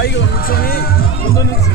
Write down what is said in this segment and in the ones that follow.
హాయిగా కూర్చొని ముందు నుంచి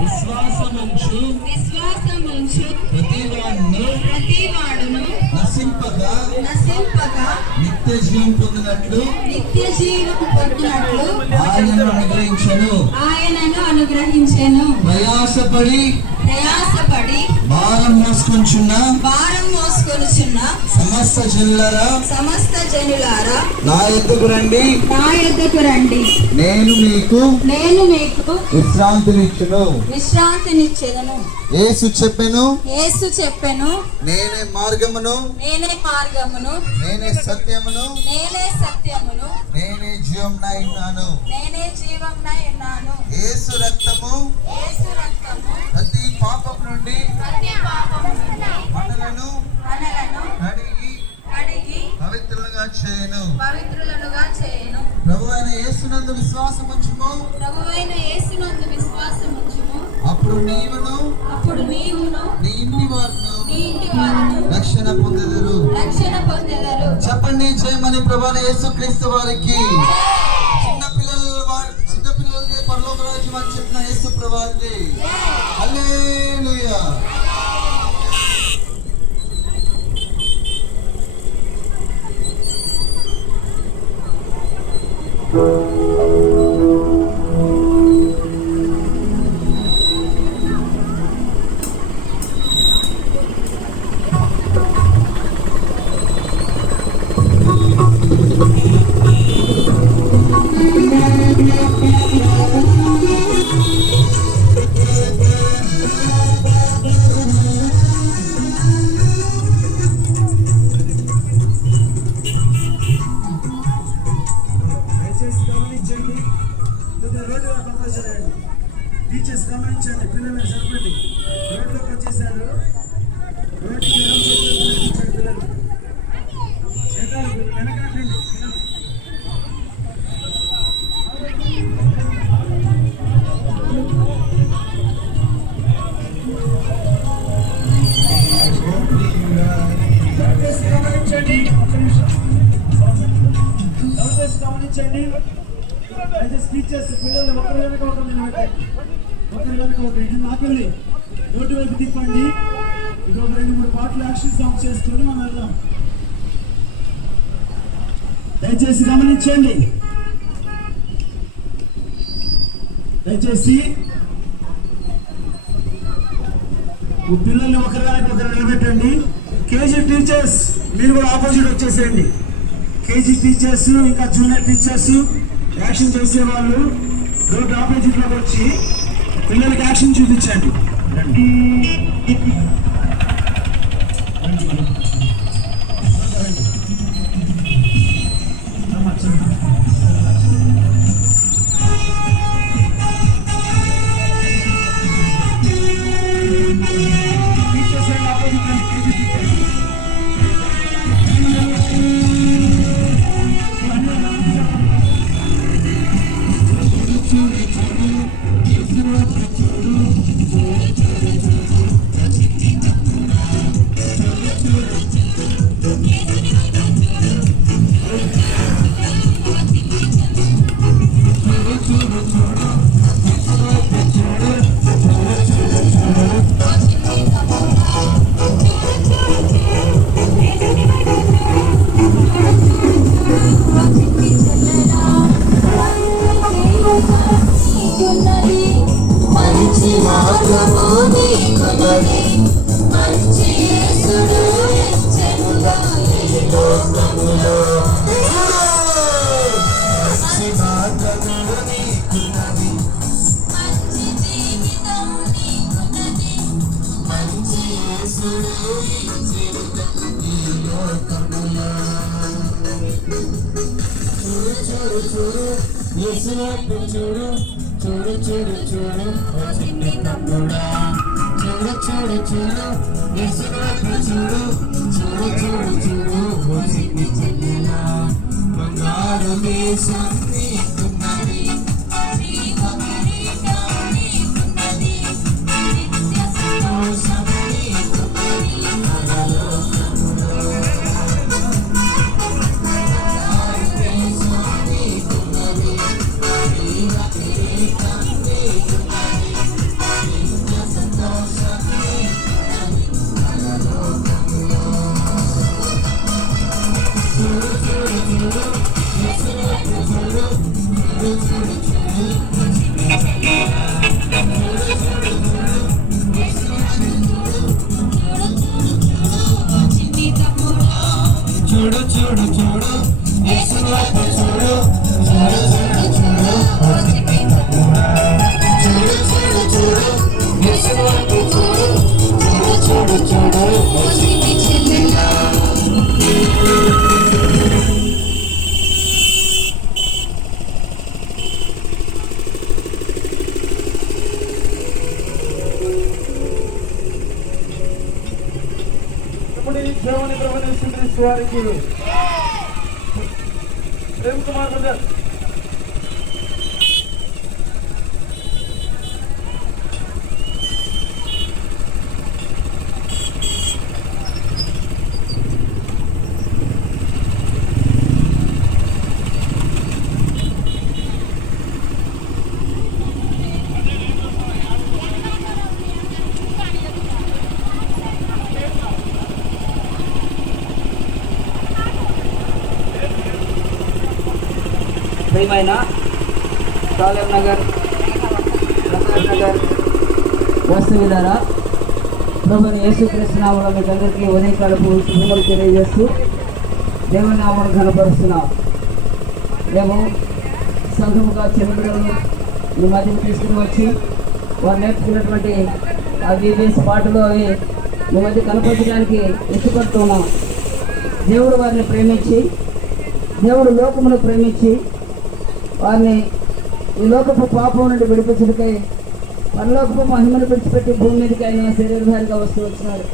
విశ్వాసముంచు ప్రతివాడును నశింపగా నిత్య జీవం పొందినట్లు ఆయనను అనుగ్రహించెను. ప్రయాసపడి భారం మోసుకొనుచున్న సమస్త జనులారా నా యొద్దకు రండి, నేను మీకు విశ్రాంతినిచ్చెదను. యేసు చెప్పెను, నేనే మార్గమును, నేనే సత్యమును, నేనే జీవమునై ఉన్నాను. యేసు రక్తము ప్రతి పాపము నుండి మనలను కడిగి పవిత్రులుగా చేయను. ప్రభువైన యేసునందు విశ్వాసం ఉంచుము, అప్పుడు నీవును నీ ఇంటి వారును రక్షణ పొందెదరు. చెప్పండి జయమని ప్రభువైన యేసుక్రీస్తు వారికి. చిన్నపిల్లలకే పరలోక రాజ్యం అని చెప్పిన యేసు ప్రభువారికి హల్లెలూయా. టీచర్స్ గమనించండి, పిల్లలు సరిపండి. రోడ్లోకి వచ్చేసారు, రోడ్డుకి పిల్లలు వెనకాటండి. గమనించండి టీచర్స్ పిల్లలు ఒకరి వెనక ఒకరు నిలబెట్టండి, ఇది నాకెళ్ళి రోడ్డు వైపు తిప్పండి. ఇది ఒక 2-3 పాటలు యాక్షన్ సాంగ్ చేసుకొని మనం వెళ్దాం. దయచేసి గమనించండి, పిల్లల్ని ఒకరి వెనక ఒకరు నిలబెట్టండి. కేజీ టీచర్స్ మీరు కూడా ఆపోజిట్ వచ్చేసేయండి. కేజీ టీచర్స్ ఇంకా జూనియర్ టీచర్స్ యాక్షన్ చేసేవాళ్ళు రోడ్డు ఆపోజిట్ లోకి వచ్చి పిల్లలకి యాక్షన్ చూపించండి. చూడు యేసు వైపు చూడు చూడు చూడు చూడు ఓ చిన్ని తమ్ముడా చూడు చూడు చూడు యేసు వైపు చూడు చూడు చూడు చూడు ఓ చిన్ని చెల్లెలా బంగారు దేశం నీకున్నది జీవ కిరీటం నీకున్నది నిత్య సంతోషం నీకున్నది పరలోకములో బంగారు దేశం నీకున్నది జీవ కిరీటం నీకున్నది నిత్య సంతోషం నీకున్నది పరలోకములో చూడు చూడు చూడు యేసు వైపు చూడు చూడు చూడు చూడు చూడు చూడు చూడు యేసు వైపు చూడు చూడు చూడు చూడు ఓ చిన్ని తమ్ముడా చూడు చూడు చూడు యేసు వైపు చూడు చూడు చూడు చూడు ఓ చిన్ని చెల్లెలా ఇప్పుడు ఈ దేవుని ప్రభుని యేసుక్రీస్తు వారికి ప్రేమ్ కుమార్ బ్రదర్ ప్రియమైన సాలెం నగర్ ప్రసాద్ నగర్ వస్తువులారా ప్రభుని యేసుక్రీస్తు నామములో మీకు అందరికీ ఉదయకాలపు శుభములు తెలియజేస్తూ దేవుని నామమును ఘనపరుస్తున్నాం. మేము సంఘముగా చిన్నపిల్లలను మీ మధ్యకు తీసుకుని వచ్చి వారు నేర్చుకున్నటువంటి ఆ బీబీఎస్ పాటలు అవి మీ మధ్య కనపరచడానికి ఇష్టపడుతున్నాం. దేవుడు వారిని ప్రేమించి దేవుడు లోకమును ప్రేమించి వారిని ఈ లోకపు పాపం నుండి విడిపించడికై పరలోకపు మహిమను విడిచిపెట్టి భూమి మీదకి ఆయన శరీరధారిగా వస్తూ వచ్చినాడు.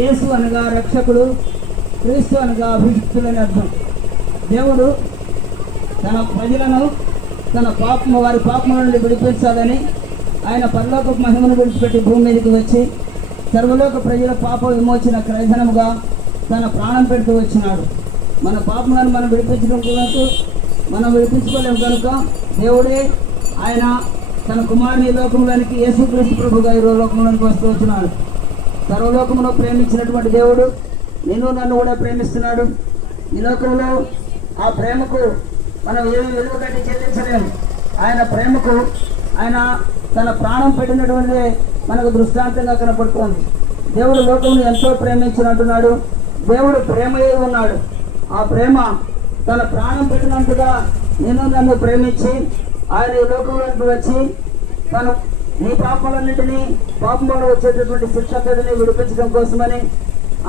యేసు అనగా రక్షకుడు, క్రీస్తు అనగా అభిషిక్తులని అర్థం. దేవుడు తన ప్రజలను వారి పాపముల నుండి విడిపించాలని ఆయన పరలోకపు మహిమను విడిచిపెట్టి భూమి మీదకి వచ్చి సర్వలోక ప్రజల పాప విమోచన క్రయధనముగా తన ప్రాణం పెడుతూ వచ్చినాడు. మన పాపములను మనం విడిపించడం కొరకు మనం విడిపించుకోలేము కనుక దేవుడే ఆయన తన కుమారుని లోకంలోనికి యేసుక్రీస్తు ప్రభుగా ఈ లోకంలోనికి వస్తూ వచ్చినాడు. సర్వలోకమును ప్రేమించినటువంటి దేవుడు నిన్ను నన్ను కూడా ప్రేమిస్తున్నాడు. ఈ లోకంలో ఆ ప్రేమకు మనం ఏమి విలువ కట్టి చెల్లించలేము. ఆయన ప్రేమకు ఆయన తన ప్రాణం పెట్టినటువంటిదే మనకు దృష్టాంతంగా కనపడుతోంది. దేవుడు లోకమును ఎంతో ప్రేమించినట్టున్నాడు. దేవుడు ప్రేమయే ఉన్నాడు. ఆ ప్రేమ తన ప్రాణం పెట్టినంతగా నేను నన్ను ప్రేమించి ఆయన ఈ లోకంలోకి వచ్చి తను నీ పాపాలన్నింటినీ పాపం వల్ల వచ్చేటటువంటి శిక్షని విడిపించడం కోసమని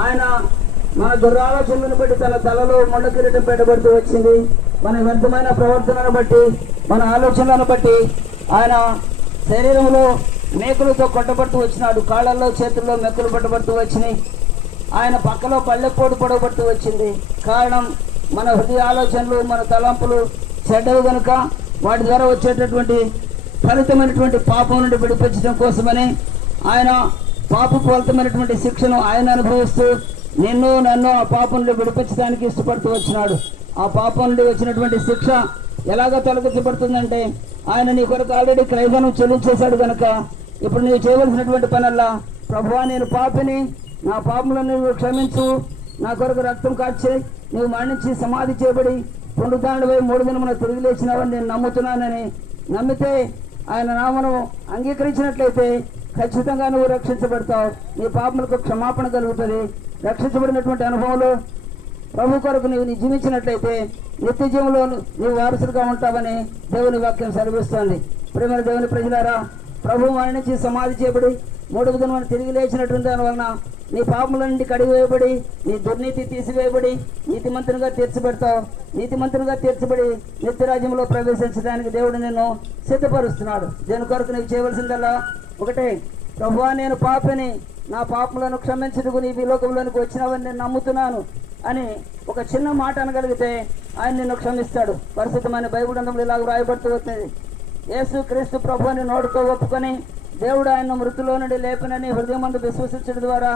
ఆయన మన దురాలోచనలను బట్టి తన తలలో మొండ కిరీటం పెట్టబడుతూ వచ్చింది. మన వ్యర్థమైన ప్రవర్తనను బట్టి మన ఆలోచనలను బట్టి ఆయన శరీరంలో మేకులతో కొట్టబడుతూ వచ్చినాడు. కాళ్ళల్లో చేతుల్లో మెక్కులు పట్టబడుతూ వచ్చినాయి. ఆయన పక్కలో పళ్ళెపోటు పొడవబడుతూ వచ్చింది. కారణం మన హృదయ ఆలోచనలు మన తలంపులు చెడ్డవి కనుక వాటి ద్వారా వచ్చేటటువంటి ఫలితమైనటువంటి పాపం నుండి విడిపించడం కోసమని ఆయన పాపఫలితమైనటువంటి శిక్షను ఆయన అనుభవిస్తూ నిన్ను నన్ను ఆ పాపం నుండి విడిపించడానికి ఇష్టపడుతూ వచ్చినాడు. ఆ పాపం నుండి వచ్చినటువంటి శిక్ష ఎలాగ తొలగించబడుతుందంటే ఆయన నీ కొరకు ఆల్రెడీ క్రయధనం చెల్లించేశాడు కనుక ఇప్పుడు నీవు చేయవలసినటువంటి పనల్లా ప్రభువా నేను పాపిని, నా పాపములను నువ్వు క్షమించు, నా కొరకు రక్తం కార్చి నువ్వు మరణించి సమాధి చేయబడి పునరుద్ధారణపై 3 దినమున తిరిగి లేచినావని నేను నమ్ముతున్నానని నమ్మితే ఆయన నామను అంగీకరించినట్లయితే ఖచ్చితంగా నువ్వు రక్షించబడతావు. నీ పాపములకు క్షమాపణ కలుగుతుంది. రక్షించబడినటువంటి అనుభవంలో ప్రభు కొరకు నీవు జీవించినట్లయితే నిత్య జీవంలో నీవు వారసులుగా ఉంటావని దేవుని వాక్యం సెలవిస్తోంది. ప్రేమ దేవుని ప్రజలారా, ప్రభు మరణించి సమాధి చేయబడి 3వ దినమున తిరిగి లేచినటువంటి దాని వలన నీ పాపముల నుండి కడిగివేయబడి నీ దుర్నీతి తీసివేయబడి నీతిమంతునిగా తీర్చబెడతావు. నీతిమంతునిగా తీర్చబడి నిత్యరాజ్యంలో ప్రవేశించడానికి దేవుడు నిన్ను సిద్ధపరుస్తున్నాడు. దేని కొరకు నీకు చేయవలసిందల్లా ఒకటే, ప్రభువా నేను పాపిని, నా పాపములను క్షమించుటకు నీ ఈ లోకంలోనికి వచ్చినావని నేను నమ్ముతున్నాను అని ఒక చిన్న మాట అనగలిగితే ఆయన నిన్ను క్షమిస్తాడు. పరిశుద్ధమైన బైబిల్ గ్రంథంలో ఇలాగ వ్రాయబడుతూ వస్తుంది, యేసు క్రీస్తు ప్రభువుని నోటితో ఒప్పుకొని దేవుడు ఆయన మృతులో నుండి లేపినని హృదయమందు విశ్వసించడం ద్వారా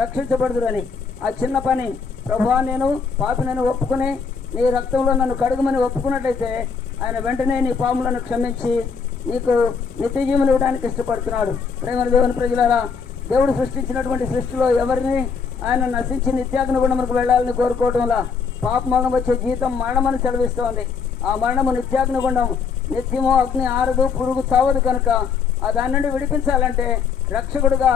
రక్షించబడుదురని. ఆ చిన్న పని, ప్రభువా నేను పాపినని ఒప్పుకొని నీ రక్తంలో నన్ను కడుగుమని ఒప్పుకున్నట్లయితే ఆయన వెంటనే నీ పాములను క్షమించి నీకు నిత్య జీవనం ఇవ్వడానికి ఇష్టపడుతున్నాడు. ప్రేమ దేవుని ప్రజలారా, దేవుడు సృష్టించినటువంటి సృష్టిలో ఎవరిని ఆయన నశించి నిత్యాగ్నిగుండములకు వెళ్ళాలని కోరుకోవడంలా పాపం వలన వచ్చే జీతం మరణమని సెలవిస్తోంది. ఆ మరణము నిత్యాగ్నిగుండం, నిత్యము అగ్ని ఆరదు, పురుగు చావదు కనుక ఆ దాని నుండి విడిపించాలంటే రక్షకుడుగా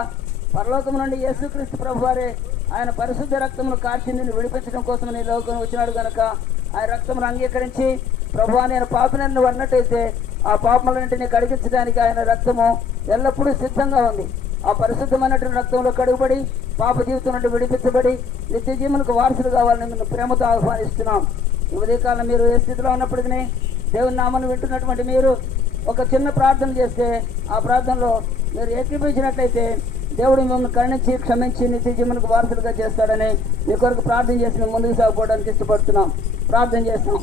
పరలోకం నుండి యేసుక్రీస్తు ప్రభువారే ఆయన పరిశుద్ధ రక్తమును కార్చి నిన్ను విడిపించడం కోసం నీ లోకం వచ్చినాడు కనుక ఆ రక్తమును అంగీకరించి ప్రభువా నేను పాపినన్ను అన్నట్టయితే ఆ పాపములన్నింటినీ కడిగించడానికి ఆయన రక్తము ఎల్లప్పుడూ సిద్ధంగా ఉంది. ఆ పరిశుద్ధమైనటువంటి రక్తంలో కడుగుబడి పాప జీవితం నుండి విడిపించబడి నిత్య జీవనకు వారసులు కావాలని మేము ప్రేమతో ఆహ్వానిస్తున్నాం. ఈ ఉదయకాలం మీరు ఏ స్థితిలో ఉన్నప్పటికీ దేవుని నామాన్ని వింటున్నటువంటి మీరు ఒక చిన్న ప్రార్థన చేస్తే ఆ ప్రార్థనలో మీరు ఏకీభవించినట్లయితే దేవుడు మిమ్మల్ని కరుణించి క్షమించి నిత్య జీవనకు వారసులుగా చేస్తాడని మీ కొరకు ప్రార్థన చేసి మేము ముందుకు సాగుకోవడానికి ఇష్టపడుతున్నాం. ప్రార్థన చేస్తాం.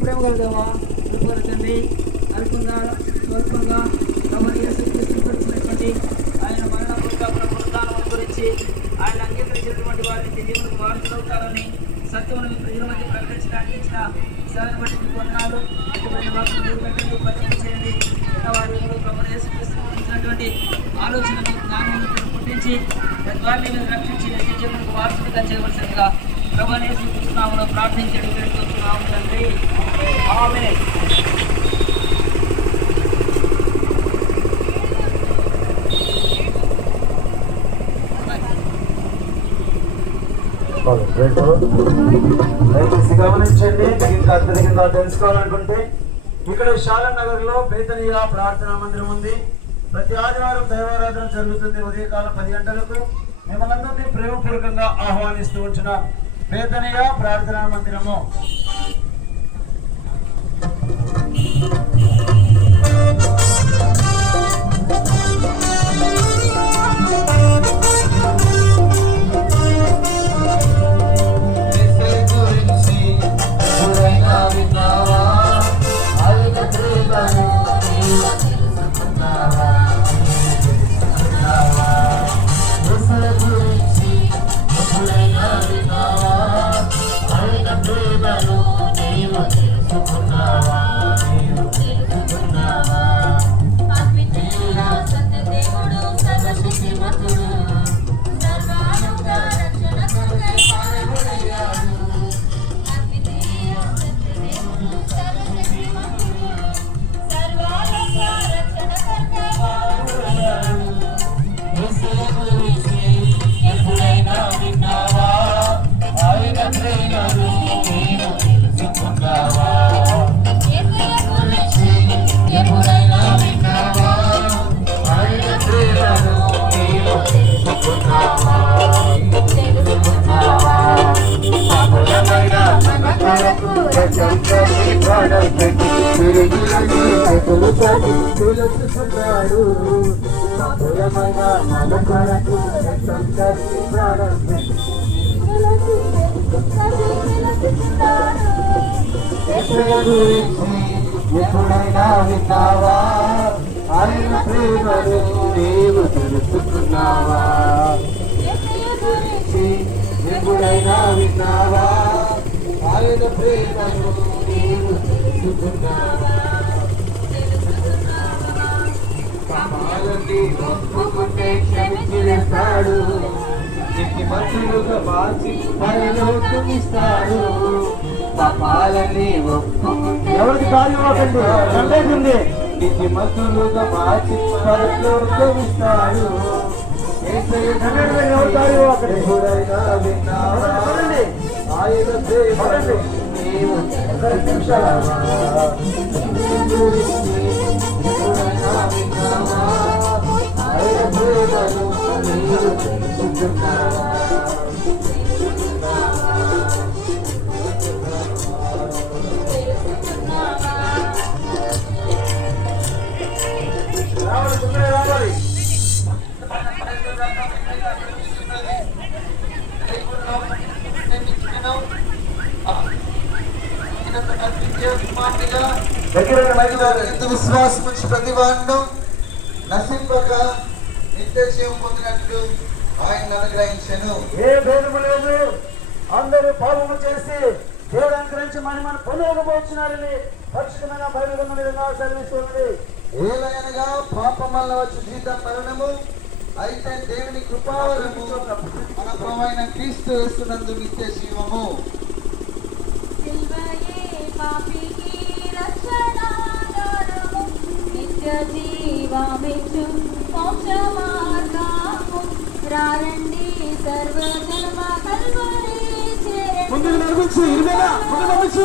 ప్రేమ కలుగుదామా తండ్రి, అల్పంగా స్వల్పంగా పరిచినటువంటి ఆయన మరణ పునరుత్థానం గురించి ఆయన అంగీకరించినటువంటి వారిని జీవనకు వారసులు అవుతారని సత్యమును మీ ప్రజల మధ్య ప్రకటించడానికి ఇచ్చిన సేవను బట్టి మీకు వందనాలు. ఇటువంటి వాటిని బదిలీ చేయండి. వారి యేసుక్రీస్తున్నటువంటి ఆలోచనను జ్ఞానాన్ని పుట్టించి వారిని మీరు రక్షించి నిత్య జీవనకు వారసులుగా చేయవలసిందిగా ప్రభువైన యేసుక్రీస్తు నామములో ప్రార్థించి వేడుకుంటున్నాము తండ్రి. ఆమేన్. దయచేసి గమనించండి. ఇంకా అత్యధికంగా తెలుసుకోవాలనుకుంటే ఇక్కడ శాలం నగర్ లో బేతనీయ ప్రార్థనా మందిరం ఉంది. ప్రతి ఆదివారం దైవారాధన జరుగుతుంది ఉదయకాలం 10 గంటలకు. మిమ్మల్ని ప్రేమపూర్వకంగా ఆహ్వానిస్తూ ఉంచిన బేతనీయ ప్రార్థనా మందిరము. ఎప్పుడైనా విన్నావా ఆయన ప్రేమను నీవు తెలుసుకున్నావా? ఎప్పుడైనా విన్నావా ఆయన ప్రేమను నీవు తెలుసుకున్నావా? పాపాలన్నీ ఒప్పుకుంటే క్షమించి వేస్తాడు, నీతి మంతులుగా మార్చి పరలోకం ఇస్తాడు. పాపాలన్నీ ఒప్పుకుంటే ఎవరికి కాదు ఇవ్వకండి, నీతి మంతులుగా మార్చి పరలోకం ఇస్తాడు. ఎప్పుడైనా విన్నావా ఆయన ప్రేమను నీవు ఒక 2 నిమిషాలు ఎప్పుడైనా విన్నావా ఆయన ప్రేమను నీవు తెలుసుకున్నావా ఎంత విశ్వాసం వచ్చి ప్రతి వాడిను నశింపక నిత్య జీవం పొందినట్లు ఆయన అనుగ్రహించను. ఏ భేదము లేదు, అందరూ పాపము చేసి దేవుడు అనుగ్రహించి మహిమను పొందకపోతున్నారని పరిశుద్ధమైన బైబిల్ గ్రంథం విధంగా సెలవిస్తున్నది. ఏలయనగా పాపం వల్ల వచ్చి జీతం మరణము, అయితే దేవుని కృపావరము మన ప్రభువైన క్రీస్తు యేసునందు నిత్య జీవము. నిత్య జీవమిచ్చు మోక్ష మార్గము రారండి సర్వజన్మ కల్వరి చేరండి. ముందుకు నడిపించు, ఇరుమేనా ముందు పంపించు,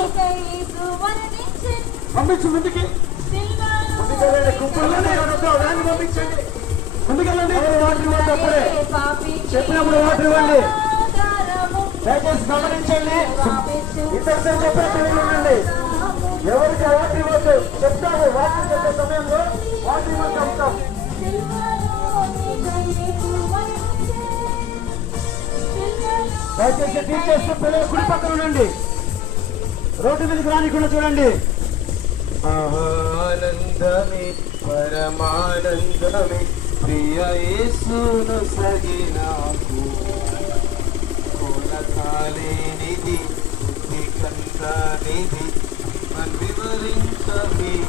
పంపించు ముందుకి. ముందుకెళ్ళండి, కుప్పల్లోనే వ్యాన్ని పంపించండి. ముందుకెళ్ళండి, వాటర్ ఇవ్వండి. అప్పుడే చెప్పినప్పుడు వాటర్ ఇవ్వండి. దయచేసి గమనించండి, ఇద్దరితో చెప్పినట్టు ఉండండి. ఎవరికి వాటర్ ఇవ్వద్దు చెప్తాము. వాటర్ చెప్పే సమయంలో వాటర్ ఇవ్వద్దు చెప్తాం. దయచేసి టీచర్స్ పిల్లలు కుడి పక్కన ఉండండి, రోడ్డు మీదకి రానికుండా చూడండి. ఆనందమే పరమానందమే ప్రియ యేసును సగినాకు, కొలకాలేనిది బుద్ధి కందనిది వివరించమీదకునా.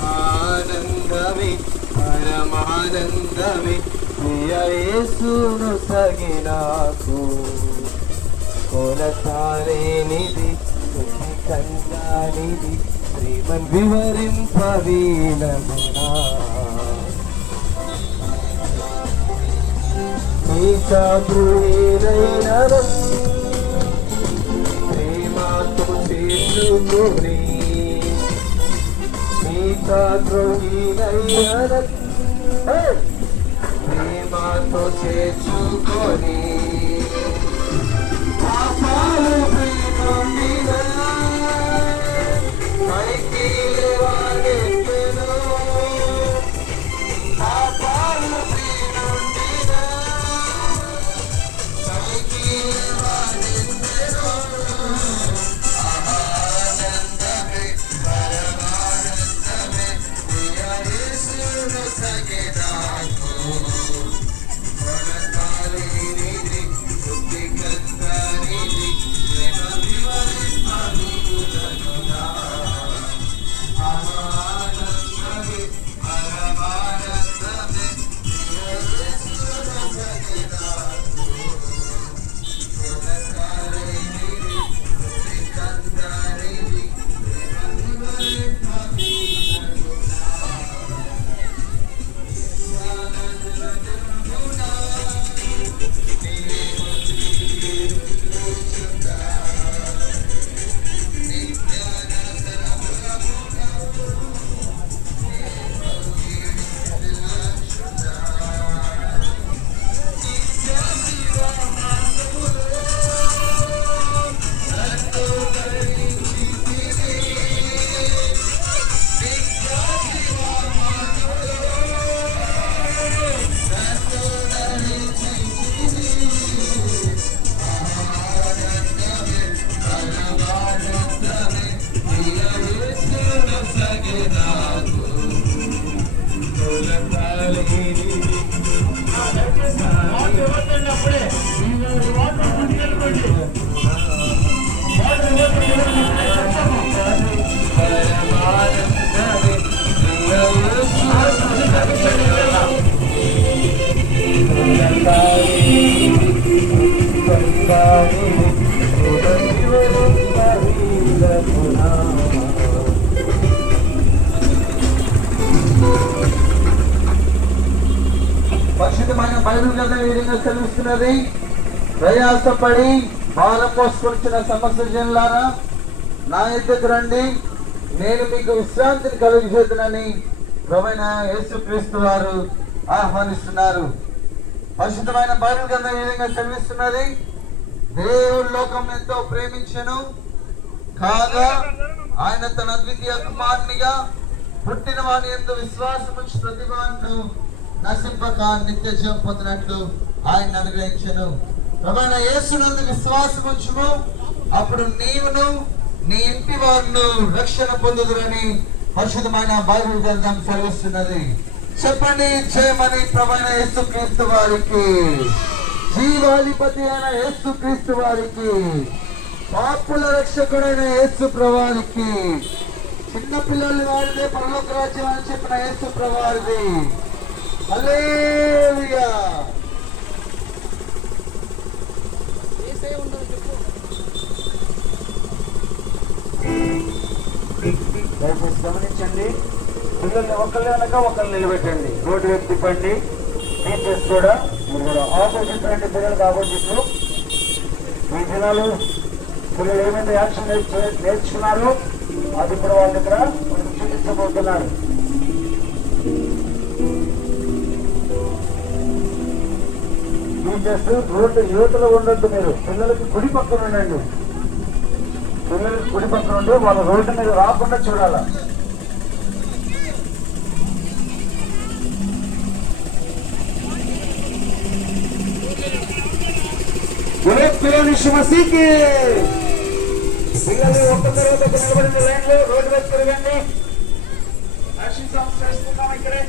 ఆనందమే పరమానందమే ప్రియ యేసును సగినాకు, కొలకాలేనిది బుద్ధి కందనిది ప్రేమన్ వివరింపవీనమునా. నీకాద్రుహీనైనను ప్రేమతో చేసుకుని, నీకాద్రుహీనైనను ప్రేమతో చేర్చుకొని, పాపాలు ప్రేమించిన పైకి లేవనెత్తెను, పాపాలు ప్రేమించిన పైకి లేవనెత్తెను. ఆనందమే పరమానందమే ప్రియ యేసును సగినాకు, కొలకాలేనిది బుద్ధి కందనిది ప్రేమ వివరింపవీనమునా. ఆనందమే పరమానందమే ప్రియ యేసును సగినాకు, కొలకాలేనిది బుద్ధి కందనిది ప్రేమ వివరింపవీనమునా. పరిశుద్ధమైన బైబిల్ గ్రంథం ఈ విధంగా సెలవిస్తున్నది. ప్రయాసపడి భారం మోసుకొచ్చిన సమస్త జనులారా నా యొద్దకు రండి, నేను మీకు విశ్రాంతిని కలుగజేతునని ప్రభువైన యేసుక్రీస్తు వారు ఆహ్వానిస్తున్నారు. పరిశుద్ధమైన బైబిల్ గ్రంథం ఈ విధంగా సెలవిస్తున్నది, దేవుడు లోకం ఎంతో ప్రేమించెను కాగా ఆయన తన అద్వితీయ కుమారునిగా పుట్టిన వాని యందు విశ్వాసముంచి ప్రతి వాడు నశింపక నిత్య జీవం పొందినట్లు ఆయన అనుగ్రహించెను. ప్రభువైన యేసునందు విశ్వాసముంచుము, అప్పుడు నీవును నీ ఇంటి వారును రక్షణ పొందుదురని పరిశుద్ధమైన బైబిల్ గ్రంథం సెలవిస్తున్నది. చెప్పండి జయమని ప్రభువైన యేసుక్రీస్తు వారికి, జీవాధిపతి అయిన యేసుక్రీస్తు వారికి, పాపుల రక్షకుడైన యేసు ప్రభువారికి, చిన్న పిల్లల్ని వారిదే పరలోక రాజ్యం అని చెప్పిన యేసు ప్రభువారిది. హల్లెలూయా. దయచేసి గమనించండి, పిల్లల్ని ఒకళ్ళు వెనక ఒకళ్ళు నిలబెట్టండి, రోడ్డు వైపు తిప్పండి. టీచర్స్ కూడా మీరు కూడా ఆపోజిట్ రండి, పిల్లలకు ఆపోజిట్. ఈ దినాలు పిల్లలు ఏమైనా యాక్షన్ నేర్చుకున్నారు అది కూడా వాళ్ళ దగ్గర మనకు చూపించబోతున్నారు. టీచర్స్ రోడ్డు యువతలో ఉండొద్దు, మీరు పిల్లలకి కుడి పక్కన ఉండండి. పిల్లలకి కుడి పక్కన ఉండి వాళ్ళ రోడ్డు మీద రాకుండా చూడాలా. పిల్లలు ఒక్క తర్వాత ఒక నిలబడిన లైన్ లో రోడ్డు వైపు తిరగండి. యాక్షన్ సాంగ్స్ చేస్తున్నాం ఇక్కడే.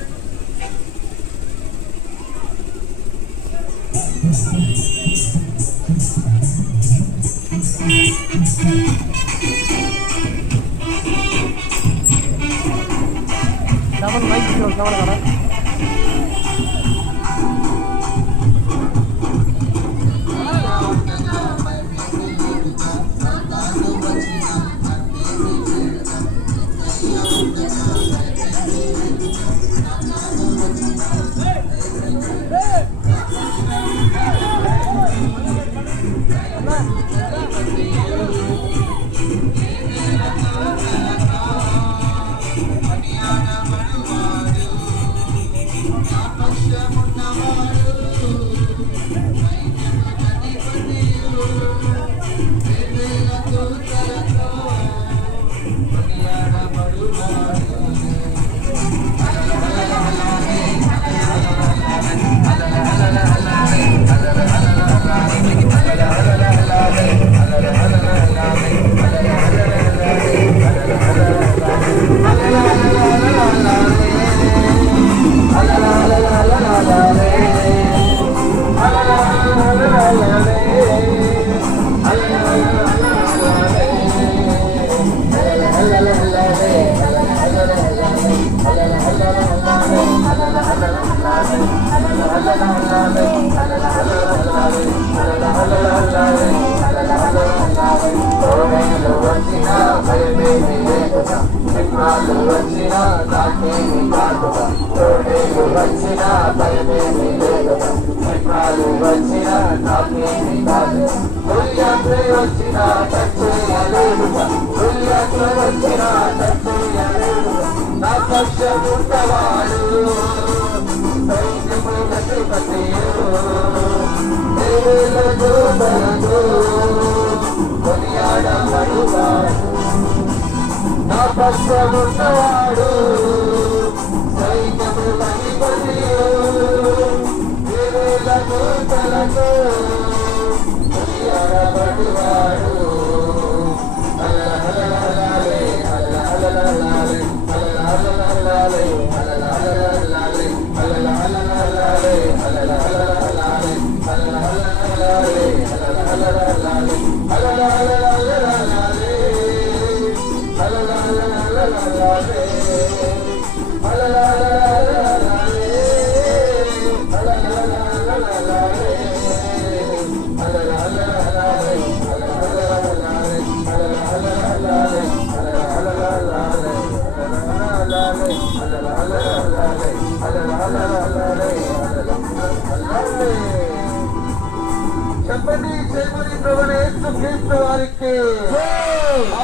చెప్పండి చేయమని ప్రభువైన యేసు క్రీస్తు వారికి,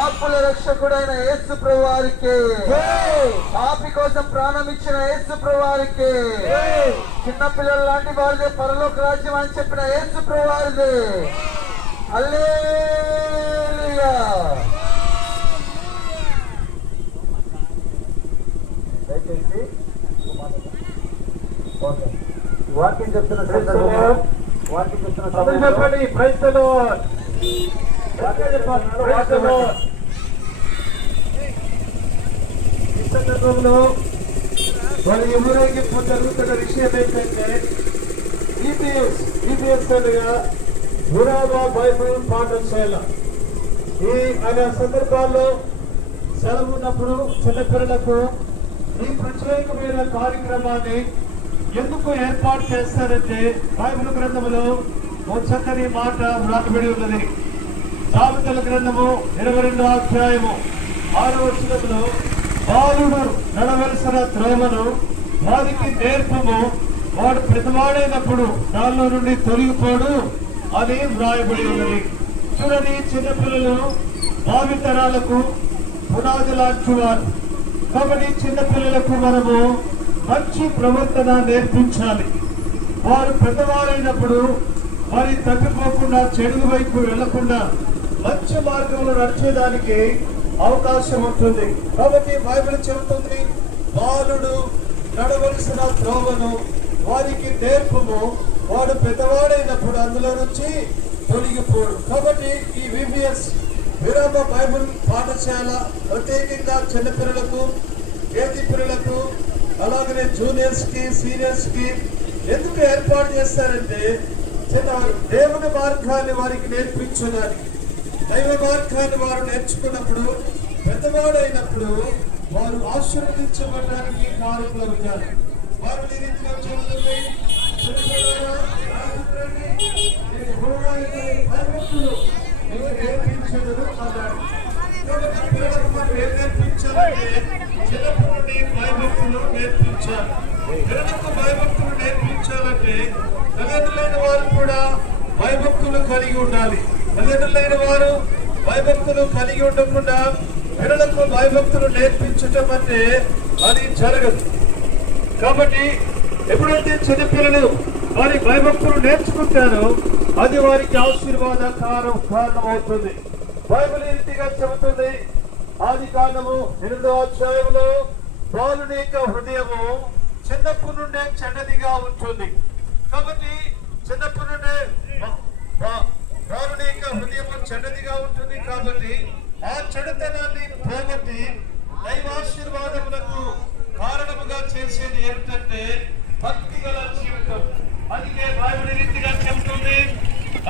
ఆత్మల రక్షకుడైన యేసు ప్రభు వారికి, పాపి కోసం ప్రాణం ఇచ్చిన యేసు ప్రభు వారికి, చిన్న పిల్లలు లాంటి వారిదే పరలోక రాజ్యం అని చెప్పిన యేసు ప్రభు వారిది. హల్లెలూయా. దయచేసి వాక్యం చెప్తున్న సందర్భంలో చెప్పండి. Praise the Lord. ఈ సందర్భంలో మరి ఊరేగింపు జరుగుతున్న విషయం ఏంటంటే ఈపీఎస్ అనగా గురాబా బైబిల్ పాఠశాల. ఈ ఆయా సందర్భాల్లో సెలవు ఉన్నప్పుడు చిన్నపిల్లలకు ఈ ప్రత్యేకమైన కార్యక్రమాన్ని ఎందుకు ఏర్పాటు చేస్తారంటే బైబిల్ గ్రంథములో ఓ చక్కని మాట వ్రాయబడి ఉన్నది. సామెతల గ్రంథము 22వ అధ్యాయము 6వ వచనములో బాలుడు నడవలసిన త్రోవను వారికి నేర్పము, వాడు పెద్దవాడైనప్పుడు దానిలో నుండి తొలగిపోడు అని వ్రాయబడి ఉన్నది. చూడండి, చిన్నపిల్లలు భావితరాలకు పునాది లాంటి వారు. కాబట్టి చిన్నపిల్లలకు మనము మంచి ప్రవర్తన నేర్పించాలి. వారు పెద్దవారైనప్పుడు వారి తప్పిపోకుండా చెడు వైపు వెళ్లకుండా మంచి మార్గంలో నడిచేదానికి అవకాశం ఉంటుంది. కాబట్టి బైబిల్ చెబుతుంది, బాలుడు నడవలసిన త్రోవను వారికి నేర్పము, వాడు పెద్దవాడైనప్పుడు అందులో నుంచి తొలగిపోడు. కాబట్టి ఈ విబిఎస్ విరామ బైబిల్ పాఠశాల ప్రత్యేకంగా చిన్నపిల్లలకు, ఏతి పిల్లలకు, అలాగనే జూనియర్స్ కి, సీనియర్స్ కి ఎందుకు ఏర్పాటు చేస్తారంటే దేవుని మార్గాన్ని వారికి నేర్పించడానికి. దైవ మార్గాన్ని వారు నేర్చుకున్నప్పుడు పెద్దవాడైనప్పుడు వారు ఆశీర్వదించబడడానికి కారకులవుతారు. వారు ఈ రీతిలో చెబుతుంది, నేర్పించదు అన్నాడు. చిన్నప్పటి భయభక్తులు నేర్పించాలి. పిల్లలకు భయభక్తులు నేర్పించాలంటే తల్లిదండ్రులైన వారు కూడా భయభక్తులు కలిగి ఉండాలి. తల్లిదండ్రులైన వారు భయభక్తులు కలిగి ఉండకుండా పిల్లలకు భయభక్తులు నేర్పించటం అంటే అది జరగదు. కాబట్టి ఎప్పుడైతే చిన్నపిల్లలు వారి భయభక్తులు నేర్చుకుంటారో అది వారికి ఆశీర్వాద కారణమవుతుంది. బైబిల్ రీతిగా చెబుతుంది, ఆది కాండము 8వ అధ్యాయంలో బాలుని యొక్క హృదయము చిన్నప్పటి నుండే చెడ్డదిగా ఉంటుంది. కాబట్టి చిన్నప్పటి నుండే బాలుని యొక్క హృదయము చెడ్డదిగా ఉంటుంది. కాబట్టి ఆ చెడుతనాన్ని పోగొట్టి దైవాశీర్వాదములకు కారణముగా చేసేది ఏమిటంటే భక్తి గల జీవితం. అందుకే బైబిల్ రీతిగా చెబుతుంది,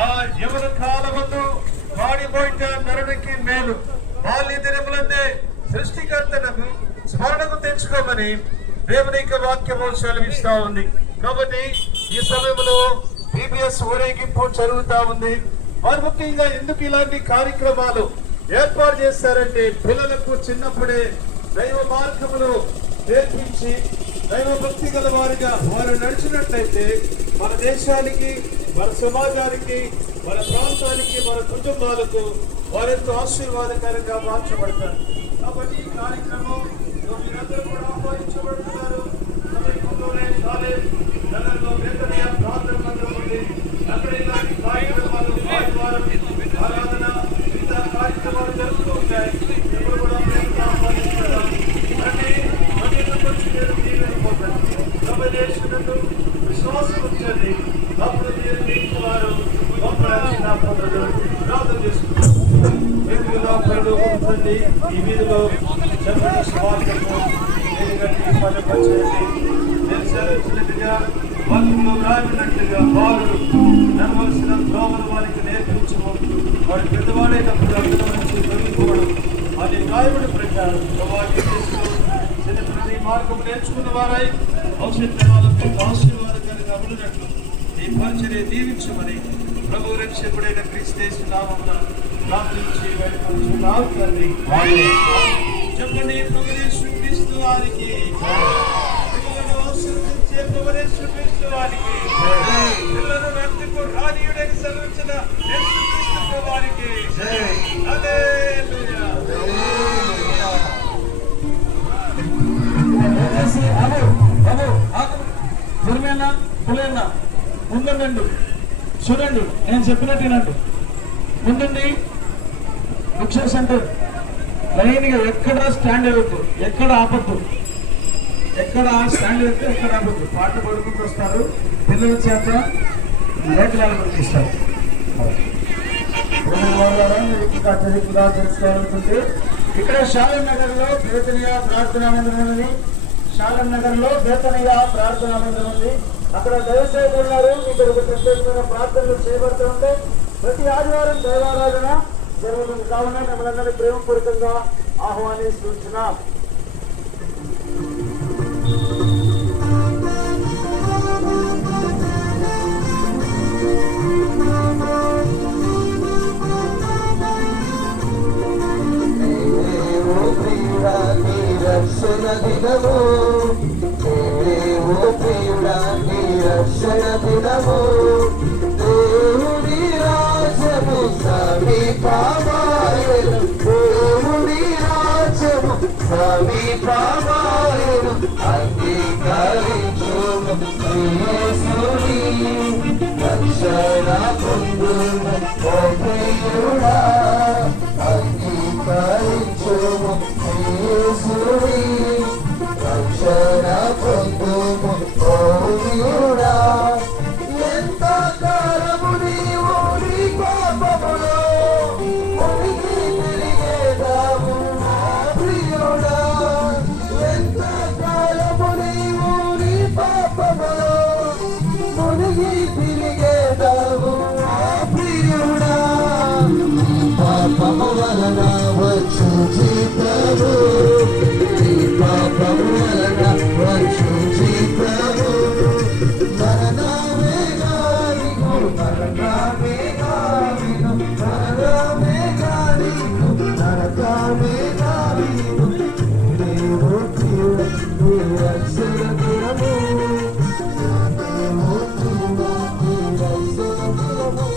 ఆ యవన కాలమందు వాడిపోయిట నరునికి మేలు, బాల్య దినములందే సృష్టికర్తను స్మరణకు తెచ్చుకోమని దేవుని యొక్క వాక్యము సెలవిస్తా ఉంది. కాబట్టి ఈ సమయంలో బీబీఎస్ ఊరేగింపు జరుగుతా ఉంది. వారు ముఖ్యంగా ఎందుకు ఇలాంటి కార్యక్రమాలు ఏర్పాటు చేస్తారంటే పిల్లలకు చిన్నప్పుడే దైవ మార్గములు నేర్పించి దైవ భక్తి గల వారిగా వారు నడిచినట్లయితే మన దేశానికి, మన సమాజానికి, మన ప్రాంతానికి, మన కుటుంబాలకు వారెంతో ఆశీర్వాదకరంగా మార్చబడతారు. కాబట్టి ఈ కార్యక్రమం మీరందరూ కూడా ఆహ్వానించబడుతున్నారు. అక్కడ ఇలాంటి కార్యక్రమాలు ఆరాధన మిగతా కార్యక్రమాలు జరుగుతూ ఉంటాయి. ఇప్పుడు కూడా ఆహ్వానిస్తున్నాం. విశ్వాసం ఉంచండి, అప్పుడు వారు ప్రార్థన చేసుకుంటారు. ఈ వీధిలో చెప్పండి, స్వార్థము పదపరచండి. నేను సెలవిచ్చినట్టుగా వాక్యంలో రాబడినట్టుగా బాలుడు నడవలసిన త్రోవను వారికి నేర్పించము, వారి పెద్దవాడైనప్పుడు అందులో నుంచి తొలగిపోవడం అది రాయబడి ప్రకారం చిన్నపిల్లలు ఈ మార్గం నేర్చుకున్న వారై భవిష్యత్తు వాళ్ళకు ఆశీర్వాదకరంగా ఉన్నట్లు ఈ పరిచర్య దీవించమని ప్రభు రక్షకుడైన క్రీస్తు నామమున ప్రార్థించి వేడుకొంచున్నాము తండ్రి. చెప్పండి, ప్రభు యేసు క్రీస్తు వారికి యేసుక్రీస్తు వారికి పిల్లల రక్తపు రానియుడని సెలవించిన యేసుక్రీస్తు వారికి హల్లెలూయా. జరిమేనా పులేనా ముందుండండి, చూడండి నేను చెప్పినట్టు వినండి. ముందుండి భిక్ష సెంటర్ లైన్గా ఎక్కడ స్టాండ్ అవ్వద్దు, ఎక్కడ ఆపద్దు, ఎక్కడ స్టాండ్ అయితే ఎక్కడ ఆపద్దు. పాట పడుకుంటూ వస్తారు, పిల్లల చేత లేఖనాలు పడిపిస్తారు. ఇంకా అత్యధికంగా తెలుసుకోవాలనుకుంటే ఇక్కడ శాలం నగర్ లో బేతనియా ప్రార్థనా మందిరం ఉంది. శాలం నగర్ లో బేతనియా ప్రార్థనా మందిరం ఉంది. అక్కడ దైవసేవకులు ఉన్నారు. మీకు ఒక ప్రత్యేకమైన ప్రార్థనలు చేయబడుతూ ఉంటాయి. ప్రతి ఆదివారం దైవారాధన జరుగుతుంది. కావున మిమ్మల్ని ప్రేమపూర్వకంగా ఆహ్వానిస్తున్నాం. రక్షణ దినము రక్షణ దినము దేవుడి రాజ్యము సమీపమాయెను దేవుడి రాజ్యము సమీపమాయెను అంగీకరించుము యేసుని రక్షణ పొందుము ఓ ప్రియుడా అంగీకరించుము యేసుని రక్షణ పొందుము ఓ ప్రియుడా. ఎంత కాలము నీవు నీ పాపములో మునిగి తిరిగేదాము నా ప్రియుడా. ఎంత కాలము నీవు నీ పాపములో మునిగి తిరిగేదాము నా ప్రియుడా. పాపము వలన వచ్చు జీతము, నీ పాపము వలన వచ్చు జీతము మరణమే గానికు నరకమే గానికు మరణమే గానికు నరకమే గానికు దేవు ప్రియుడా నీ రక్షణ దినము దేవు ప్రియుడా నీ రక్షణ దినము.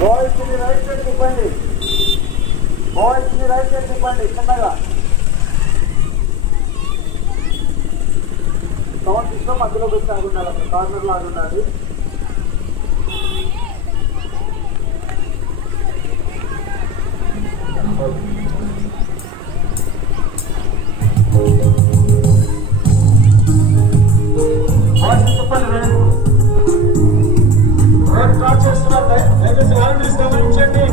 బాయ్స్ ని రైట్ సైడ్ తిప్పండి, బాయ్స్ ని రైట్ సైడ్ తిప్పండి చిన్నగా. సౌండ్ సిస్టమ్ మధ్యలో పెట్టి ఆగుండాలి, అక్కడ కార్నర్ లాగా ఉండాలి. బాయ్స్ తిప్పండి, రోడ్ క్రాస్ చేస్తున్నారు, దయచేసి వాలంటీర్స్ గమనించండి.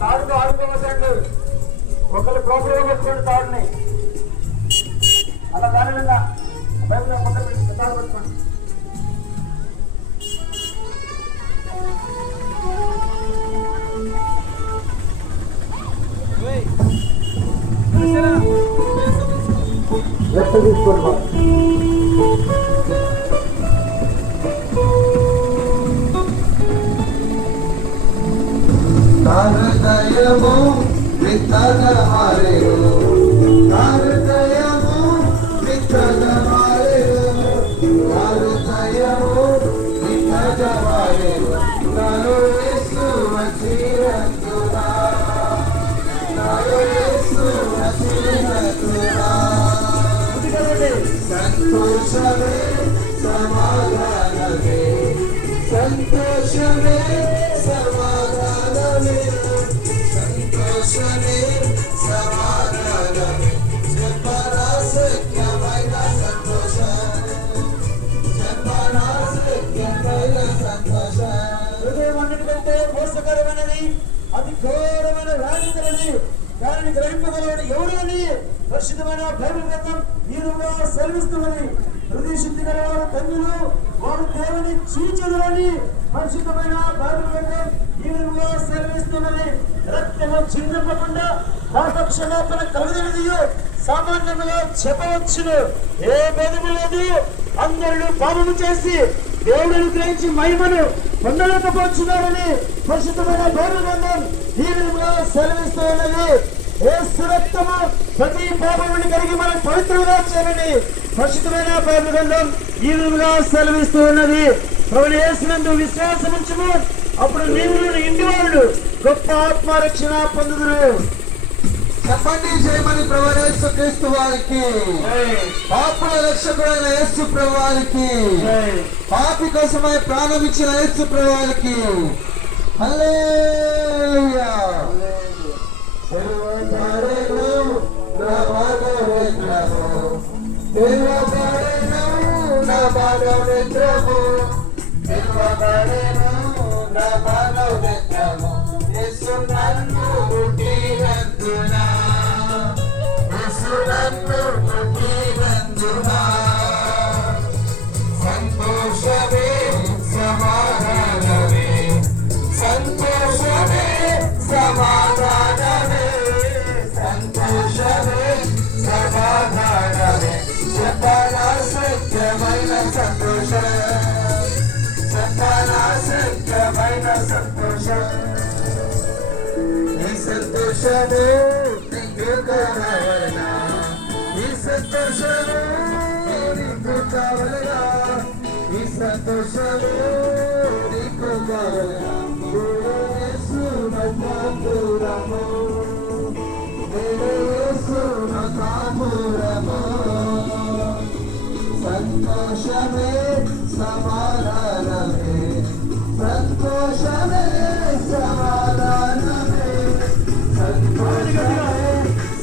తాడుతో ఆడుకోవచ్చండి, ఒకరు ప్రోగ్రామ్ పెట్టుకోండి తాడుని అలా. తీసుకోండి. హృదయము విత్తగా మారేను, హృదయము విత్తగా మారేను, హృదయము విత్తగా మారేను. నాలో యేసు వచ్చినందునా, నాలో యేసు వచ్చినందునా సంతోషమే సమాధానమే, సంతోషమే సమాధానమే, సంతోషమే సమాధానమే. చెప్పరా సత్యమైన సంతోషం, చెప్పరా సత్యమైన సంతోషం. హృదయం అన్నిటికంటే మోసకరమైనది, అతి ఘోరమైన వ్యాధి కలది, దానిని గ్రహింపగలవాడు ఎవరు అని పరిశుద్ధమైన బైబిల్ గ్రంథం ఈ విధంగా సెలవిస్తున్నది. హృదయ శుద్ధి గలవారు ధన్యులు, వారు దేవుని చూచెదరని పరిశుద్ధమైన బైబిల్ గ్రంథం ఈ విధంగా సెలవిస్తున్నది. రక్తము చిందింపకుండా పాప క్షమాపణ కలుగుదలది సామాన్యంగా చెప్పవచ్చును. ఏ భేదము లేదు, అందరూ పాపము చేసి దేవుడిని గ్రహించి మహిమను పొందలేకపోతున్నారని పరిశుద్ధమైన బైబిల్ గ్రంథం ఈ విధంగా సెలవిస్తూ ఉన్నది. యేసు రక్తము ప్రతి పాపముని కలిగి మనం పవిత్రంగా చేయాలని పరిశుద్ధమైన బైబిల్ గ్రంథం ఈ విధంగా సెలవిస్తూ ఉన్నది. ప్రభువు యేసునందు విశ్వాసముంచుము, అప్పుడు నీవు ఇంటి వాళ్ళు గొప్ప ఆత్మరక్షణ పొందుదురు. చెప్పండి జయమని ప్రభువైన యేసుక్రీస్తు వారికి, పాపుల రక్షకుడైన యేసు ప్రభువారికి, పాపి కోసమై ప్రాణం ఇచ్చిన యేసు ప్రభువారికి హల్లెలూయా. తిరువబడెను నా భాగవత్రము, తిరువబడెను నా భాగవత్రము, తిరువబడెను నా భాగవత్రము. యేసు నన్ను ముట్టినందునా, యేసు నన్ను ముట్టినందునా సంతోషమే సమాధానమే, సంతోషమే సమాధానమే, సంతోషమే సమాధానమే. చెప్పనా సత్యమైన సంతోషం, చెప్పనా సత్యమైన సంతోషం. ఈ సంతోషము నీకు కావాలనా, ఈ సంతోషము నీకు కావాలనా, ఈ సంతోషము నీకు కావాలనా. యేసు నతాపురము, యేసు నతాపురము, సంతోషమే సమాధానమే, సంతోషమే సమాధానమే, సంతోషమే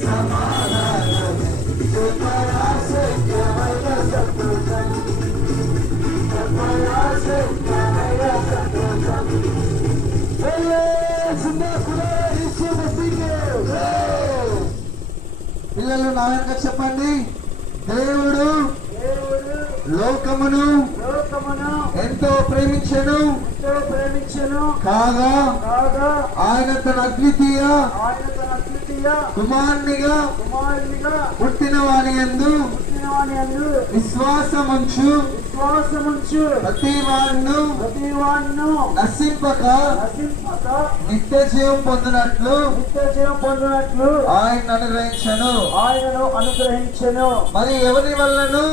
సమాధానమే. చెప్పరా సత్యమైన సంతోషం, చెప్పరా సత్యమైన సంతోషం. పిల్లలు నా వెనక చెప్పండి. దేవుడు లోకమును ఎంతో ప్రేమించెను, కాగా ఆయన తన అద్వితీయ కుమారునిగా పుట్టిన వాని యందు విశ్వాసముంచు ప్రతి వాణ్ణు నశింపక నిత్య జీవం పొందినట్లు ఆయన అనుగ్రహించెను. మరి ఎవరి వలనను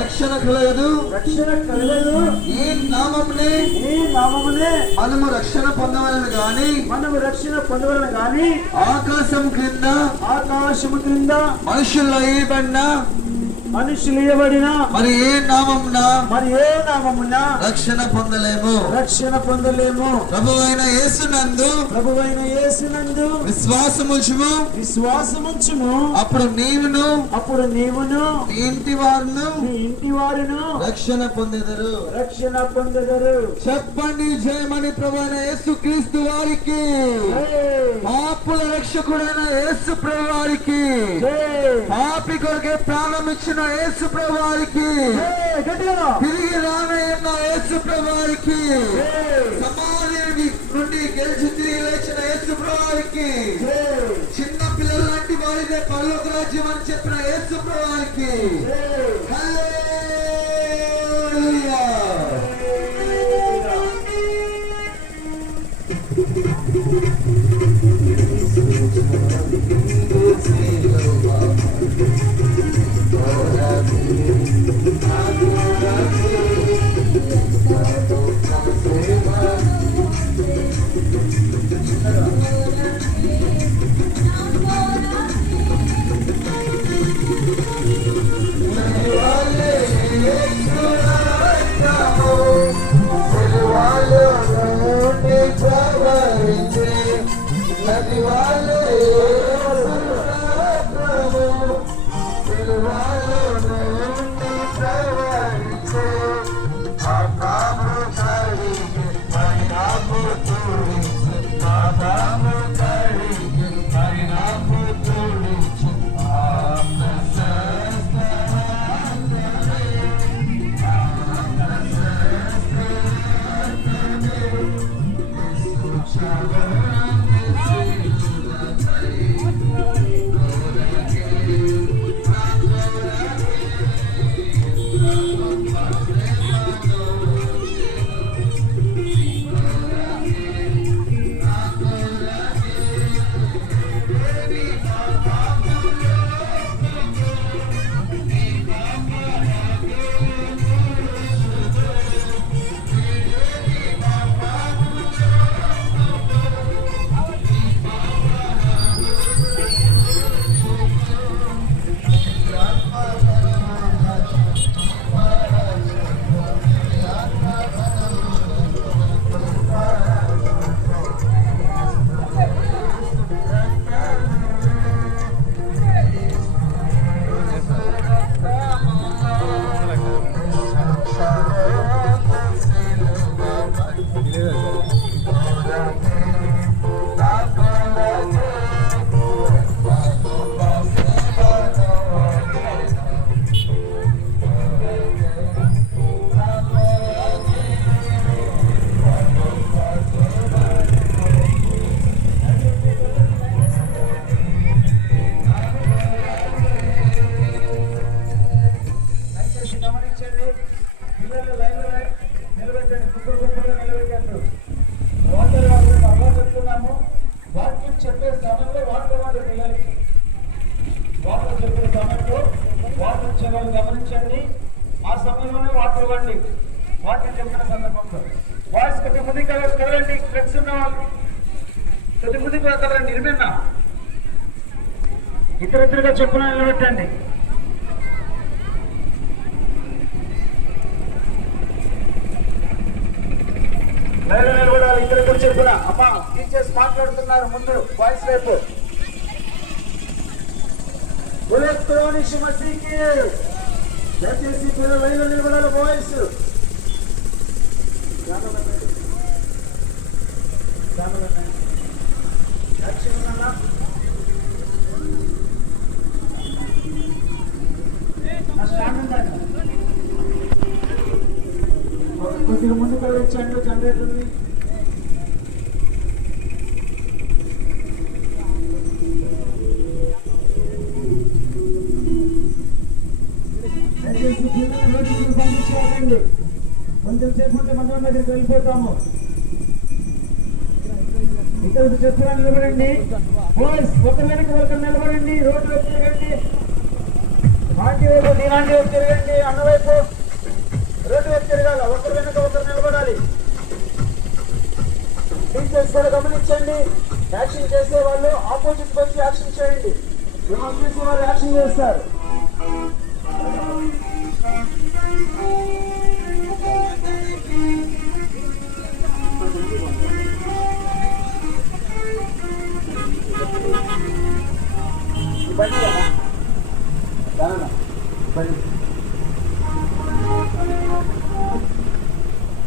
రక్షణ కలగదు, ఈ నామమునే మనము రక్షణ పొందవలను గాని ఆకాశము క్రింద మనుషులు ఇవ్వబడిన మరి ఏ నామమున రక్షణ పొందలేము. ప్రభువైన యేసునందు విశ్వాసముంచుము, అప్పుడు నీవును నీ ఇంటి వారును రక్షణ పొందెదరు. చెప్పండి జయమని ప్రభువైన యేసుక్రీస్తు వారికి, పాపుల రక్షకుడైన యేసు ప్రభు వారికి, పాపి కొరకే ప్రాణం ఇచ్చిన యేసు ప్రభు వారికి, తిరిగి రానయ్యున్న యేసు ప్రభు వారికి, సమాధి నుండి గెలిచి తిరిగి లేచిన యేసు ప్రభు వారికి, చిన్న పిల్లల లాంటి వారిదే పరలోక రాజ్యం అని చెప్పిన యేసు ప్రభువారికి హల్లెలూయా. గమనించండి. ఆ సమయంలోనే వాటర్ ఇవ్వండి. వాటర్ చెప్పిన సందర్భంలో వాయిస్ కొద్ది ముందుకు కదలండి. ఫ్లెక్స్ ఉన్న వాళ్ళు కొద్ది ముందుకు కదలండి. నిర్మన్నా ఇతరితరుగా చెప్పున నిలబెట్టండి. నిలబడాలి. ఇతరితరు చెప్పున. అమ్మా టీచర్స్ మాట్లాడుతున్నారు ముందు వాయిస్ వైపు. దయచేసి పిల్లలు లైన్లో నిలబడాలి. వాయిస్ కొద్దిగా ముందుకు వచ్చాను. జనరేటర్ ఉంది. పంపించేయండి. కొంచెం సేపు ఉంటే మండలం దగ్గరికి వెళ్ళిపోతాము. ఇక్కడ చెప్పుగా నిలబడండి. బాయ్స్ ఒకరి వెనక ఒకరు నిలబడండి. రోడ్డు వైపు తిరగండి. ఆంటీ వైపు దీనాంటి వైపు తిరగండి. అన్న వైపు రోడ్డు వైపు తిరగాలి. ఒకరి వెనక ఒకరు నిలబడాలి. టీచర్స్ కూడా గమనించండి. యాక్షన్ చేసే వాళ్ళు ఆపోజిట్ వచ్చి యాక్షన్ చేయండి. మిమ్మల్ని చూసి వాళ్ళు యాక్షన్ చేస్తారు.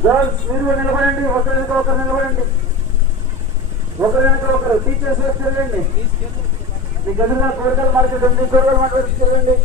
గర్ల్స్ మీరు నిలబడండి. ఒకరి వెనక ఒకరు నిలబడండి. ఒకరి వెనక ఒకరు టీచర్స్ వైపు తిరగండి. మీ గదుల కూరగాయల మార్కెట్ ఉంది. కూరగాయల మార్కెట్ తిరగండి.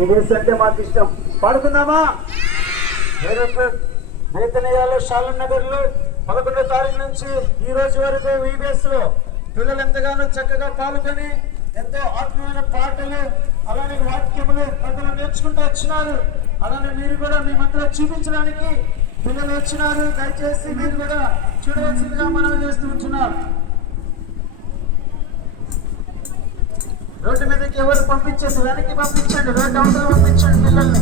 ఈడేస్ అంటే మాకు ఇష్టం. పాడుకుందామా? నేతనయాలు షాలం నగర్ లో 11వ తారీఖు నుంచి ఈ రోజు వరకు ఈబీఎస్ లో పిల్లలు ఎంతగానో చక్కగా పాల్గొని ఎంతో ఆత్మీయమైన పాటలు అలానే వాక్యములు ప్రజలు నేర్చుకుంటూ వచ్చినారు. అలానే మీరు కూడా మీ మధ్యలో చూపించడానికి పిల్లలు వచ్చినారు. దయచేసి మీరు కూడా చూడవలసిందిగా మనం చేస్తూ ఉంటున్నారు. రోడ్డు మీదకి ఎవరు పంపించేసి వెనక్కి పంపించండి, రోడ్డు అవతల పంపించండి పిల్లల్ని.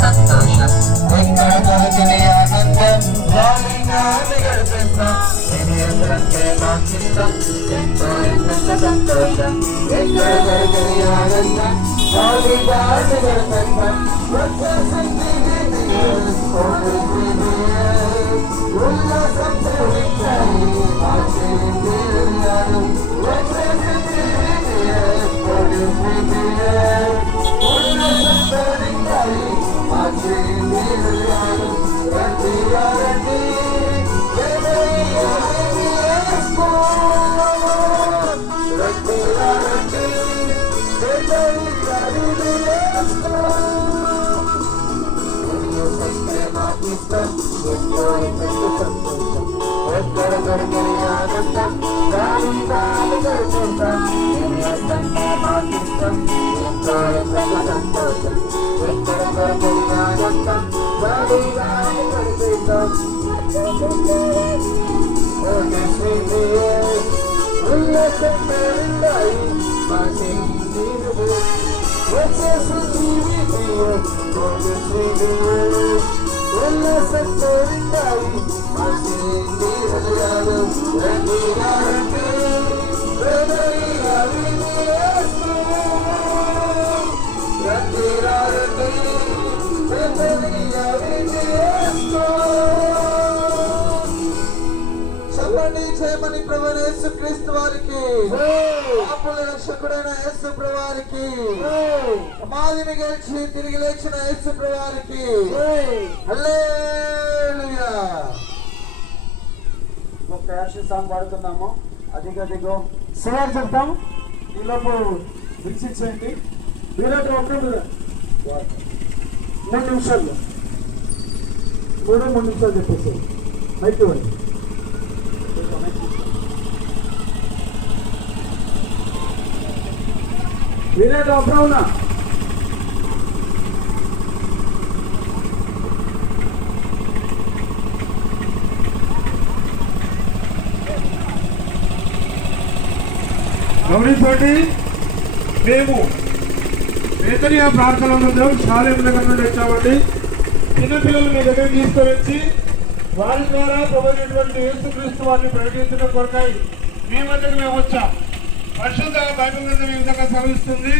సంతోషం ఎక్కడ దొరికిన ఆనందం జాలీగా గడిపేస్తాం. ఎంతో ఎంత సంతోషం ఎక్కడ దొరికిన ఆనందం జాలీగా గడిపేస్తాం. ఉల్లాసం ఎక్కడ దొరికిన ఆనందం జాలీగా గడిపేస్తాం. ఎంతో ఎంత సంతోషం ఎక్కడ దొరికిన ఆనందం జాలీగా గడిపేస్తాం. ఉల్లాసంగా మాకే వచ్చేసి ఉల్లాసంగా మాకే హృదయాలు చెప్పండి చేయమని ప్రభు యేసుక్రీస్తు వారికి, పాపుల రక్షకుడైన యేసు ప్రభు వారికి, సమాధిని గెలిచి తిరిగి లేచిన యేసు ప్రభు వారికి హల్లెలూయా. ఒక యాక్షన్ సాంగ్ పాడుతున్నాము. అదిగో సార్ చెప్తాం. ఈలోపు వీక్షించండి. వీరంటే ఒక్క 3 నిమిషాలు 3 నిమిషాలు చెప్పేసి మైక్ ఇవ్వండి. వీరంటే ఒక్క ఉన్నా గమనించండి. మేము వేతనీయ ప్రార్థన బృందం షాలేం నగర్ నుండి వచ్చామండి. చిన్నపిల్లలు మీ దగ్గర తీసుకొని వచ్చి వారి ద్వారా ప్రభువైనటువంటి యేసుక్రీస్తు వారిని ప్రకటించడం కొరకై మీ మధ్యకు మేము వచ్చాం. పరిశుద్ధ బైబిల్ గ్రంథం ఈ విధంగా సెలవిస్తుంది,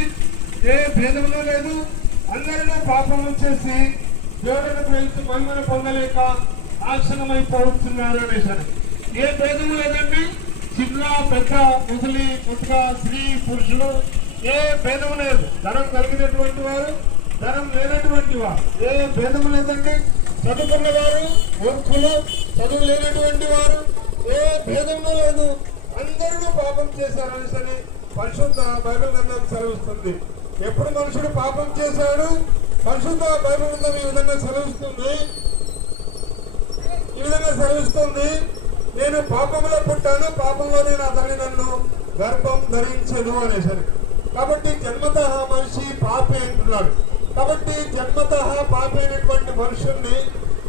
ఏ భేదములు లేదు, అందరిలో పాపము చేసి దేవుడిని ప్రేమించి మహిమను పొందలేక నాశనమైపోతున్నారు అనేసి. ఏ భేదము లేదండి. చిన్న పెద్ద ముసలి పుట్టుక స్త్రీ పురుషులు ఏ భేదము లేదు. ధనం కలిగినటువంటి వారు ధనం లేనటువంటి వారు ఏ భేదము లేదండి. చదువుకున్న వారు మూర్ఖులు చదువు లేనటువంటి వారు ఏ భేదము లేదు. అందరూ పాపం చేశారనేసి పరిశుద్ధ బైబిల్ గ్రంథం సెలవిస్తుంది. ఎప్పుడు మనుషుడు పాపం చేశాడు పరిశుద్ధ బైబిల్ గ్రంథం ఈ విధంగా సెలవిస్తుంది, నేను పాపంలో పుట్టాను, పాపంలోనే నా తల్లి నన్ను గర్భం ధరించదు అనేసరికి. కాబట్టి జన్మతః మనిషి పాపి అంటున్నాడు. కాబట్టి జన్మతః పాపి అయినటువంటి మనుషుల్ని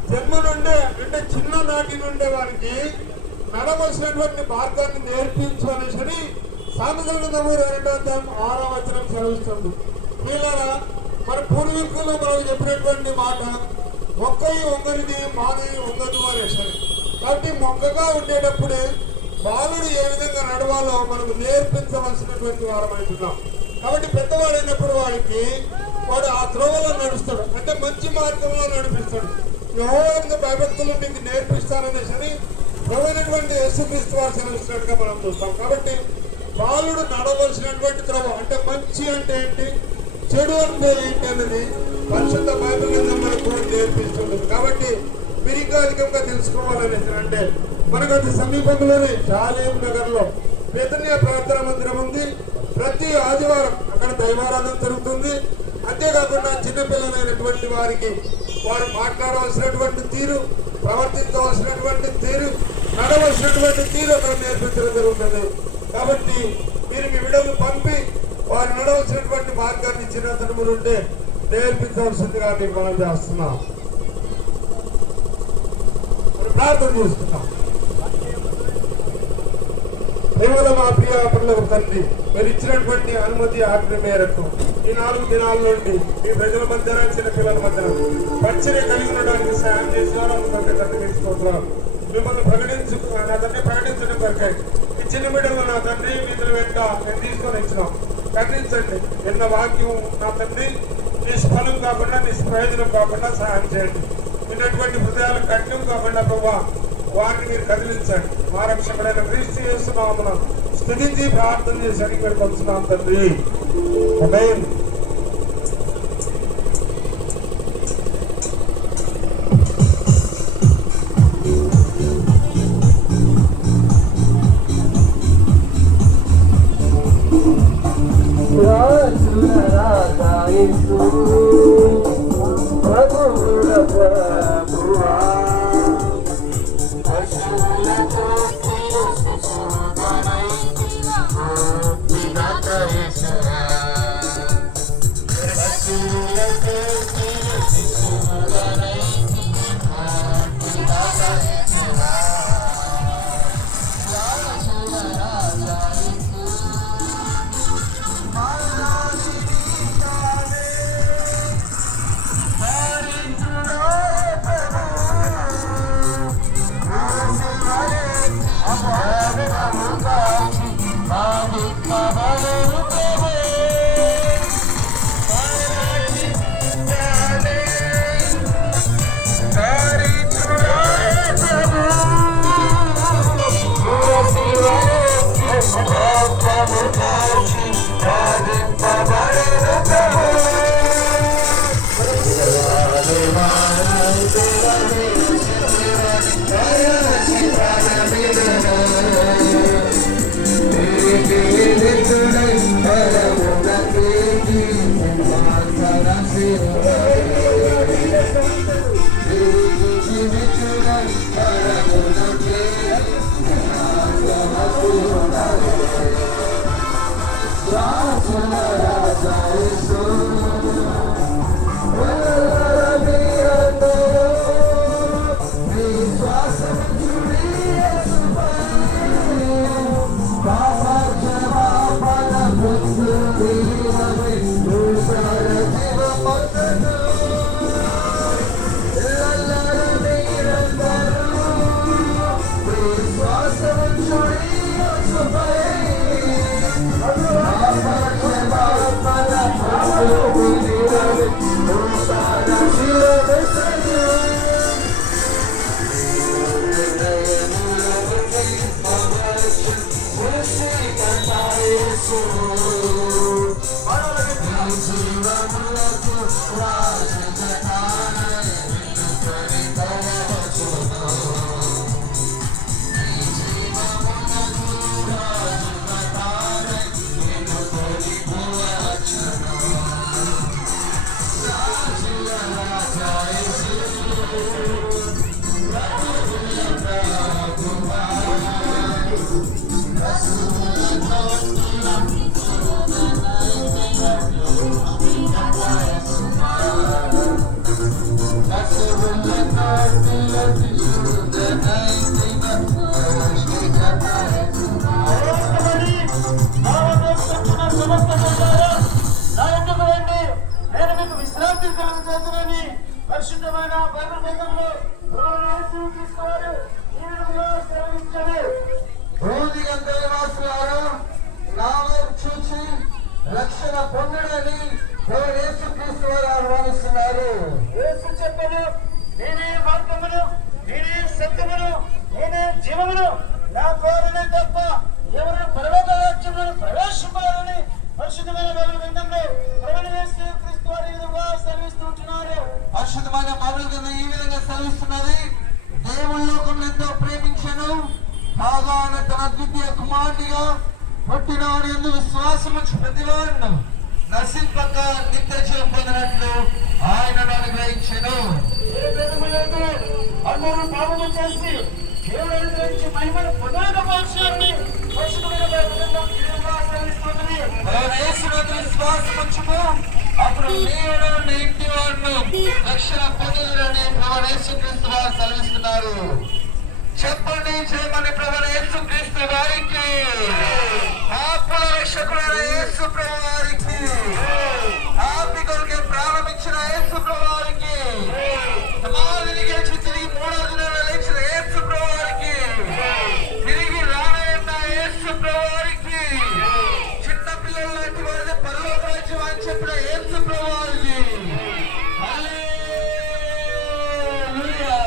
జన్మ నుండే అంటే చిన్ననాటి నుండే వారికి నడవలసినటువంటి మార్గాన్ని నేర్పించవలసి సామెతల గ్రంథము 2వ అధ్యాయం 6వ వచనం సెలవిస్తుంది. వీళ్ళరా మన పూర్వీకులు మనకు చెప్పినటువంటి మాట మొక్కయి వంగనిది మానవి వంగదు అనేసి. కాబట్టి మొక్కగా ఉండేటప్పుడే బాలుడు ఏ విధంగా నడవాలో మనకు నేర్పించవలసినటువంటి వారం అంటున్నాం. కాబట్టి పెద్దవాడైనప్పుడు వాడికి వాడు ఆ త్రోవలో నడుస్తాడు, అంటే మంచి మార్గంలో నడిపిస్తాడు. యెహోవా భయభక్తులు మీకు నేర్పిస్తారనేసి ప్రభువైనటువంటి యేసుక్రీస్తు వారు సెలవిస్తున్నట్టుగా మనం చూస్తాం. కాబట్టి బాలుడు నడవలసినటువంటి త్రోవ అంటే మంచి అంటే ఏంటి, చెడు అంటే ఏంటి అనేది పరిశుద్ధ బైబిల్ మనకు నేర్పిస్తుంటుంది. కాబట్టి మీరు ఇంకా అధికంగా తెలుసుకోవాలనేసి అంటే మనకు అతి సమీపంలోనే షాలేం నగర్లో బెతనియా ప్రార్థనా మందిరం ఉంది. ప్రతి ఆదివారం అక్కడ దైవారాధన జరుగుతుంది. అంతేకాకుండా చిన్నపిల్లలైనటువంటి వారికి వారు మాట్లాడవలసినటువంటి తీరు, ప్రవర్తించవలసినటువంటి తీరు, నడవలసినటువంటి తీరు అక్కడ నేర్పించడం జరుగుతుంది. కాబట్టి మీరు మీ బిడ్డలను పంపి వారు నడవలసినటువంటి మార్గాన్ని చిన్నతనము నుండే నేర్పించవలసిందిగా మీకు మనం చేస్తున్నాం. ప్రార్థన చేసుకుంటాం. ప్రేమల మా ప్రియ పనులకు తండ్రి, మీరు ఇచ్చినటువంటి అనుమతి ఆజ్ఞ మేరకు ఈ 4 దినాల నుండి మీ ప్రజల మధ్య చిన్న పిల్లల మధ్య పరిచర్య కలిగి ఉండడానికి సాయం చేసేవారు తండ్రి తీసుకోవడం మిమ్మల్ని ప్రకటించడం కొరకై ఈ చిన్న బిడ్డలు నా తండ్రి మీదల వెంట మేము తీసుకొని ఇచ్చినాం. ఖండించండి. నిన్న వాక్యం నా తండ్రి నిష్ఫలం కాకుండా నిష్ప్రయోజనం కాకుండా సహాయం చేయండి. విన్నటువంటి హృదయాలు కఠినం కాకుండా ప్రభావ వారిని మీరు కదిలించండి. మా రక్షకుడైన క్రీస్తు యేసు నామమున స్తుతించి ప్రార్థన చేసి అడిగి పెట్టుకొస్తున్నాం తండ్రి. ఆమేన్. నేను మీకు విశ్రాంతి కలిగించేందుకని పరిశుద్ధమైన బైబిల్ గ్రంథంలో తీసుకోవాలి ఈ విధంగా సెలవించాడు. భౌతిక దేవాసులారా నా వైపు చూచి రక్షణ పొందడని యేసుక్రీస్తు వారు ఆహ్వానిస్తున్నారు. యేసు చెప్పను, నేనే మార్గమును, నేనే సత్యమును, నేనే జీవమును, నా ద్వారానే తప్ప ఎవరు పరలోక రాజ్యములను ప్రవేశింపాలని పరిశుద్ధమైన బైబిల్ గ్రంథంలో ప్రభువైన యేసుక్రీస్తు వారు ఈ విధంగా సెలవిస్తుంటున్నారు. పరిశుద్ధమైన బైబిల్ గ్రంథం ఈ విధంగా సెలవిస్తున్నది. దేవుని లోకం ఎంతో ప్రేమించను, కాగా ఆయన తన ద్వితీయ కుమారునిగా పుట్టినవాడు ఎందు విశ్వాసం ఉంచి ప్రతివాడును నశింపక నిత్య జీవం పొందినట్లు ఆయన అనుగ్రహించెను. ఏ భేదము లేదు, అందరూ పాపము చేసి దేవుడు అనుగ్రహించి మహిమను పొందలేకపోవచ్చునని పరిశుద్ధమైన బైబిల్ గ్రంథం ఈ విధంగా సెలవిస్తున్నది. యేసునందు విశ్వాసం ఉంచుము, అప్పుడు నీవును నీ ఇంటి వాడును రక్షణ పొందుదురని ప్రభువైన యేసుక్రీస్తు వారు సెలవిస్తున్నారు. చెప్పండి చేయమని ప్రభువైన యేసుక్రీస్తు వారికి, పాపుల రక్షకుడైన యేసు ప్రభు వారికి, పాపికులకి ప్రారంభించిన యేసు ప్రభు వారికి, సమాధిని గెలిచి తిరిగి మూడో దినాన లేచిన యేసు ప్రభు వారికి, తిరిగి రానయ్యున్న యేసు ప్రభు వారికి, చిన్న పిల్లల లాంటి వారిని పరలోక రాజ్యం అని చెప్పిన యేసు ప్రభు వారికి హల్లెలూయా.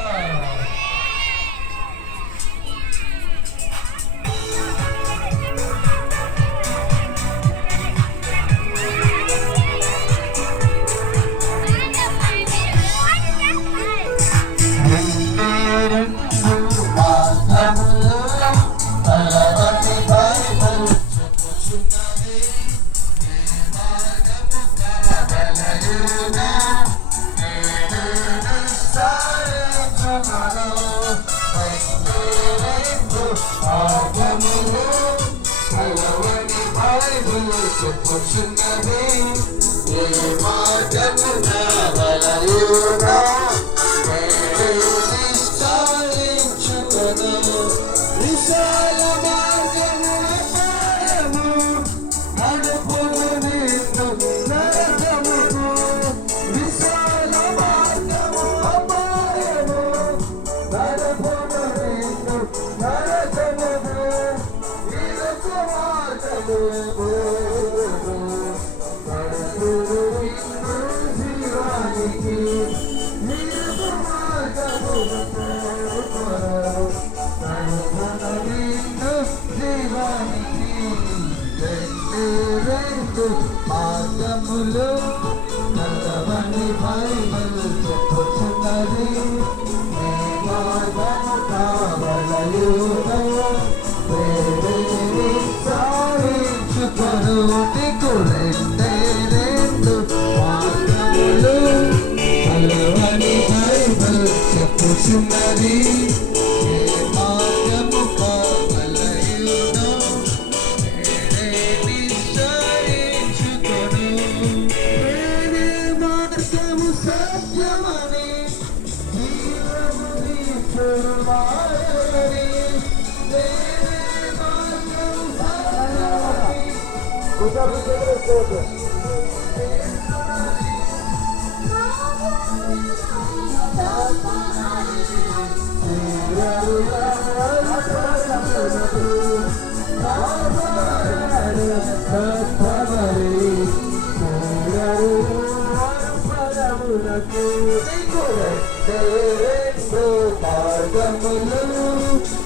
మార్గములు నల్లవని బైబిల్ చెప్పుచున్నది. నీ మార్గము కావలయును, ప్రేమిని సాధించుకొను. నీకు రెండే రెండు మార్గములు నల్లవని బైబిల్ చెప్పుచున్నది. నీ మార్గము కావలయును,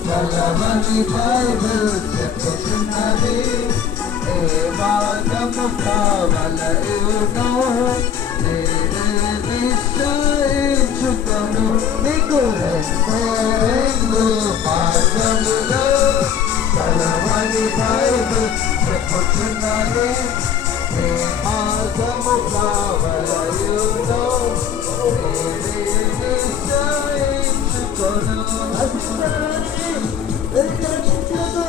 నల్లవని బైబిల్ చెప్పుచున్నది. ఏ మార్గము కావలయును, నిశ్చయించుకొను. నీకు రెండు మార్గములు నల్లవని బైబిల్ చెప్పుచున్నది. ఏ మార్గము కావలయును, నిశ్చయించుకొను.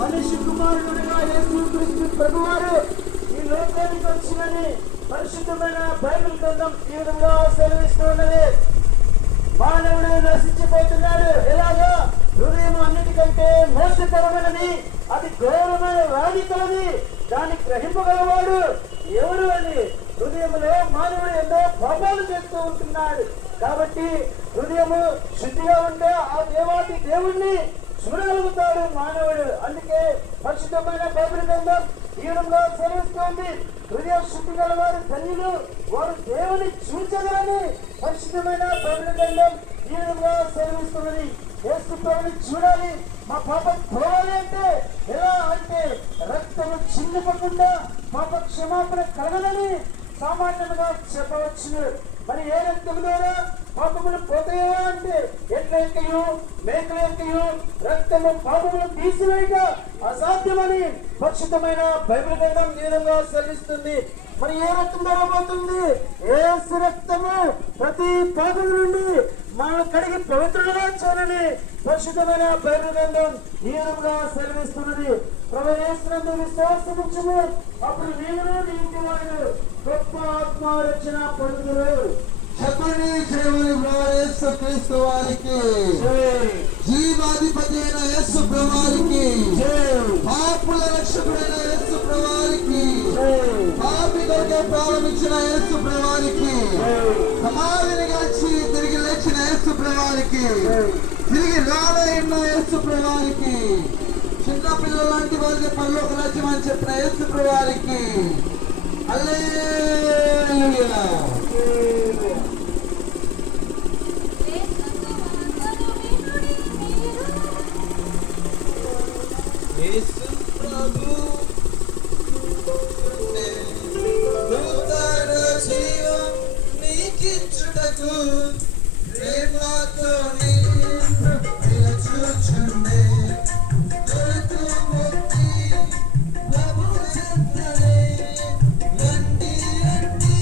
మనిషి కుమారుడుగా యేసుక్రీస్తు ప్రభువారు ఈ లోకానికి వచ్చినని పరిశుద్ధమైన బైబిల్ గ్రంథం ఈ విధంగా సెలవిస్తున్నది. మానవుడు నశించిపోతున్నాడు. ఎలాగా? హృదయం అన్నిటికంటే మోసకరమైనది, అది ఘోరమైన వ్యాధి కలది, దాన్ని గ్రహింపగలవాడు ఎవరు అని. హృదయంలో మానవుడు ఎన్నో పాపాలు చేస్తూ ఉంటున్నాడు. కాబట్టి హృదయము శుద్ధిగా ఉంటే ఆ దేవాది దేవుణ్ణి చూడగలుగుతాడు మానవుడు. అందుకే పరిశుద్ధమైన బైబిల్ గ్రంథం ఈ విధంగా సెలవిస్తోంది, హృదయ శుద్ధి గల వారు ధన్యులు, వారు దేవుని చూచగలని పరిశుద్ధమైన బైబిల్ గ్రంథం ఈ విధంగా సెలవిస్తున్నది. యేసు ప్రభుని చూడాలి, మా పాపం పోవాలి అంటే ఎలా అంటే రక్తము చిందిపకుండా పాప క్షమాపణ కలగలని సామాన్యంగా చెప్పవచ్చు. మరి ఏ రక్తం ద్వారా పాపములు పోతాయో అంటే ఎడ్ల యొక్కయు మేకల యొక్కయు రక్తము పాపములు తీసివేయక అసాధ్యమని పరిశుద్ధమైన బైబిల్ గ్రంథం ఈ విధంగా సెలవిస్తుంది. మరి ఏ రక్తం ద్వారా పోతుంది? యేసు రక్తము ప్రతి పాపం నుండి మనం కడిగి పవిత్రులుగా చేయాలని పరిశుద్ధమైన బైబిల్ గ్రంథం ఈ విధంగా సెలవిస్తున్నది. ప్రభు యేసునందు విశ్వాసం ఉంచుము, అప్పుడు నీవును నీ ఇంటి వారు గొప్ప ఆత్మరక్షణ పొందుదురు. చెప్పండి, దేవుని యేసు క్రీస్తు వారికి, జీవాధిపతి అయిన యేసు ప్రభువారికి, పాపుల రక్షకుడైన యేసు ప్రభువారికి, పాపి కొరకే ప్రారంభించిన యేసు ప్రభువారికి, సమాధిని గెలిచి తిరిగి లేచిన యేసు ప్రభువారికి, తిరిగి రానున్న యేసు ప్రభువారికి, చిన్న పిల్లల లాంటి వారికి పరలోక రాజ్యం అని చెప్పిన యేసు ప్రభువారికి హల్లెలూయా. యేసు ప్రభు నూతన జీవం నీకిచ్చుటకు ప్రేమతో నిన్ను పిలుచుచుండే దొరకు ముక్తి ప్రభు చెంతనే. రండి రండి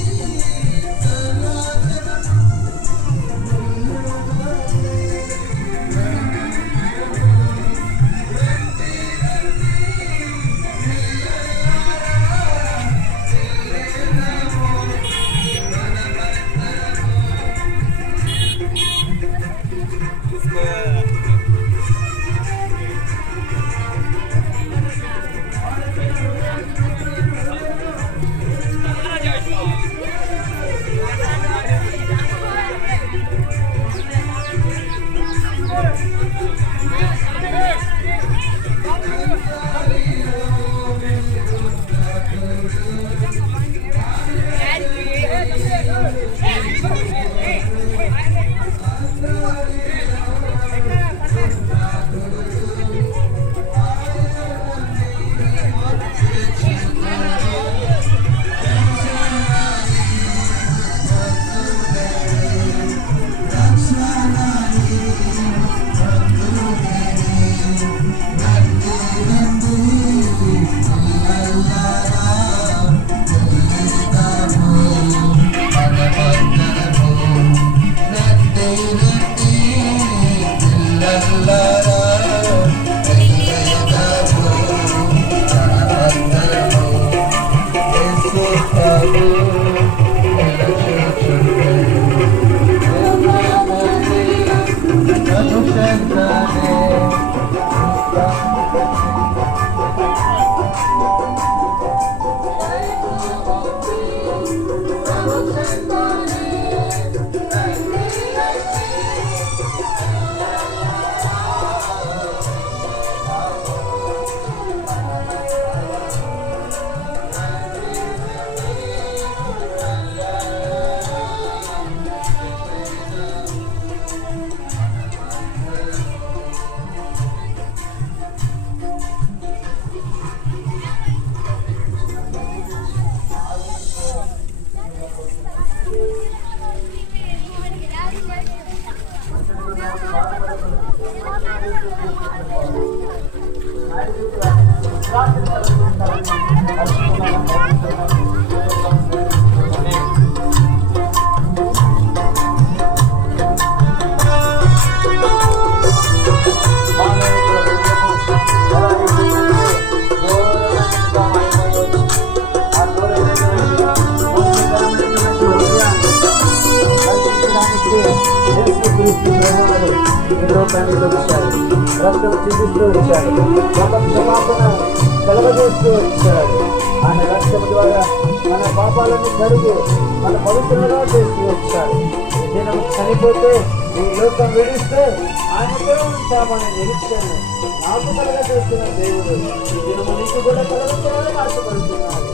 రూపాయలు వచ్చాడు, రక్తం చూపిస్తూ వచ్చాడు, పాపం క్షమాపణ కలగజేస్తూ వచ్చాడు. ఆయన రక్తం ద్వారా మన పాపాలను కడుగు మన పవిత్రులుగా చేస్తూ వచ్చాడు. ఈ దినం చనిపోతే ఈ లోకం విడిస్తే ఆయనతో ఉంటామని నిరీక్షణ నాకు కలగజేస్తున్న దేవుడు ఈ దినము నీకు కూడా కలగజేయాలని ఆశపడుతున్నాడు.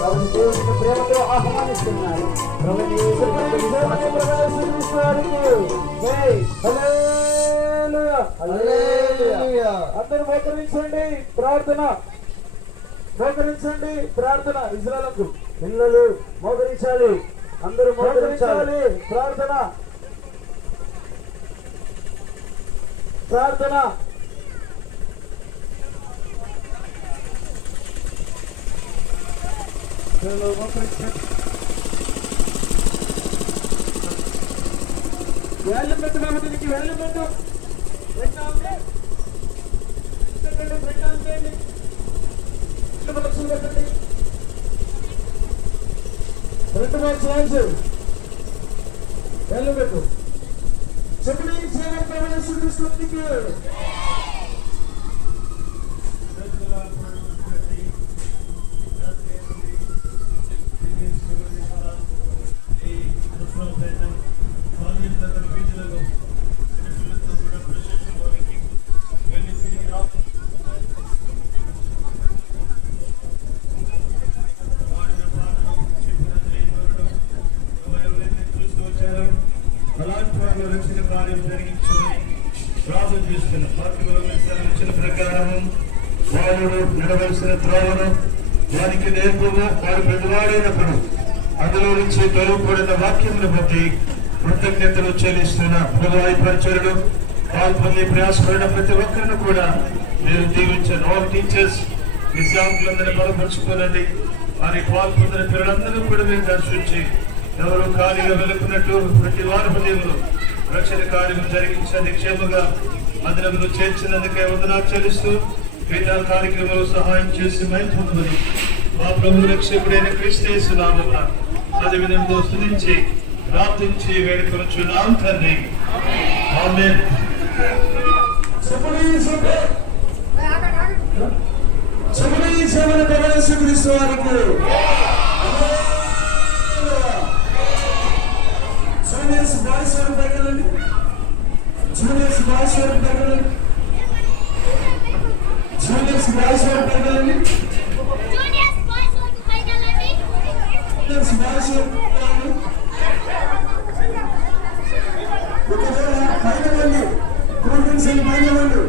కాబట్టి దేవుడిని ప్రేమతో ఆహ్వానిస్తున్నాడు. అందరూ మోకరించండి ప్రార్థన, మోకరించండి ప్రార్థన. ఇజ్రాయెలుకు పిల్లలు మోకరించాలి, అందరూ మోకరించాలి. ప్రార్థన ప్రార్థన. వేళ్ళు పెట్టు, దీనికి వేళ్ళు పెట్టు. రెండు బాక్స్ వేళ్ళు పెట్టు. చెప్పండి యేసుక్రీస్తునికి రక్షణ కార్యం జరిగించుకుని ప్రార్థన చేస్తున్న పార్టీల ప్రకారం వారు నడవలసిన త్రోవను వారికి నేర్పుగా వారు పెద్దవాడైనప్పుడు అందులో నుంచి తొలగకూడిన వాక్యమును బట్టి కృతజ్ఞతలు చెల్లిస్తున్న ప్రభువారి పరిచరుడు పాల్పొంది ప్రయాసపడిన ప్రతి ఒక్కరిని కూడా మీరు దీవించండి. ఆల్ టీచర్స్ మీ సేవకులందరినీ బలపరుచుకోనండి. వారి పాల్పొందిన పిల్లలందరూ కూడా మీరు దర్శించి ఎవరు ఖాళీగా వెలుపున్నట్టు ప్రతి వారి హృదయంలో రక్షణ కార్యం జరిగించండి. క్షేమంగా మందిరంలో చేర్చినందుకే వందనాలు చెల్లిస్తూ మిగతా కార్యక్రమాలు సహాయం చేసి మైపొందుమని మా ప్రభు రక్షకుడైన క్రీస్తు యేసు నామమున అదే విధంగా స్తుతించి ప్రార్థించి వేడుకొనుచున్నాం తండ్రి. ఆమేన్. యేసుక్రీస్తు వారికి జూనియర్స్ బాయ్స్ వరకు దగ్గరండి, జూనియర్స్ బాయ్స్ వరకు దగ్గరండి, జూనియర్స్ బాయ్స్ వరకు దగ్గరండి, జూనియర్స్ బాయ్స్ వరకు పైన కూల్ డ్రింక్స్ అండి, పైన వాళ్ళు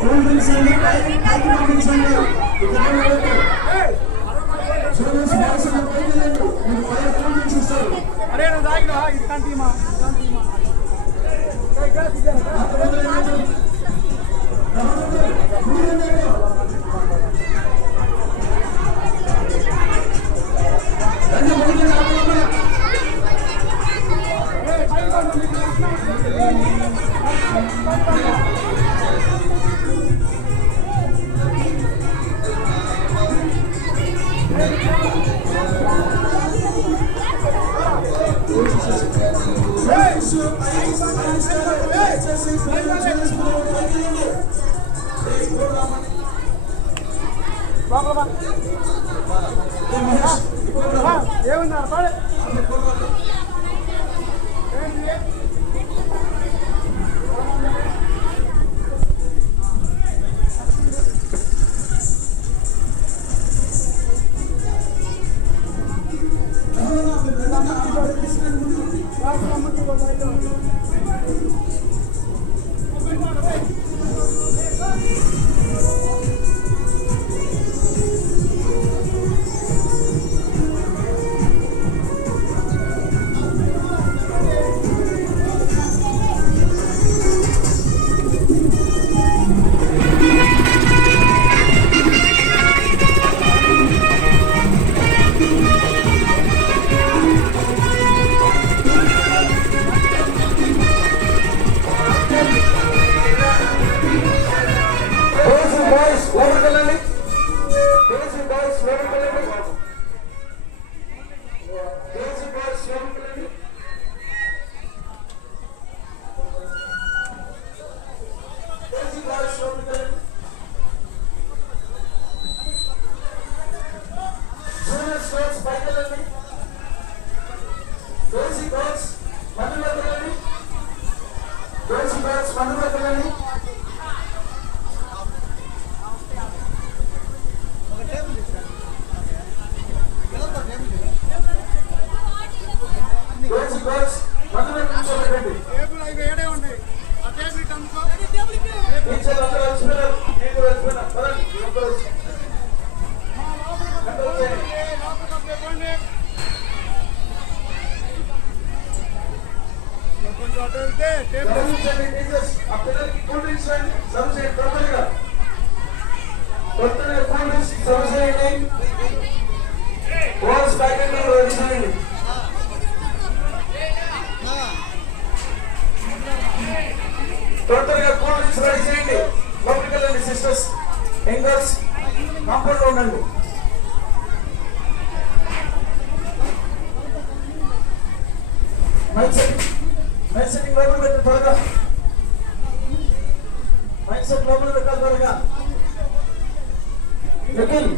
కూల్ డ్రింక్స్ అండి, పైకి పంపించండి. జూనియర్స్ బాయ్స్ వరకు పైకి మీరు పైన కూల్ డ్రింక్స్ ఇస్తారు. అరే నువ్వు తాగినా ఇట్లాంటిమా ఏమన్నారు పాడే డ్రింక్స్ సర్వ్ చేయండి తొందరగా కూల్ డ్రింక్స్ సర్వ్ చేయండి ఓల్స్ ప్యాకెట్ రెడీ చేయండి తొందరగా కూల్ డ్రింక్స్ రెడీ చేయండి లోపలికి వెళ్ళండి సిస్టర్స్ యంగర్స్ కాంపౌండ్ లో ఉండండి మైక్ సెట్టింగ్ లోపల పెట్టండి త్వరగా మైక్ సెట్ లోపల పెట్టాలి త్వరగా నిఖిల్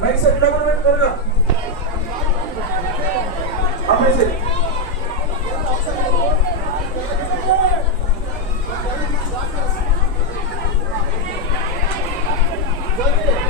మైక్ సెట్ లోపల పెట్టి త్వరగా అమ్మేసి Okay.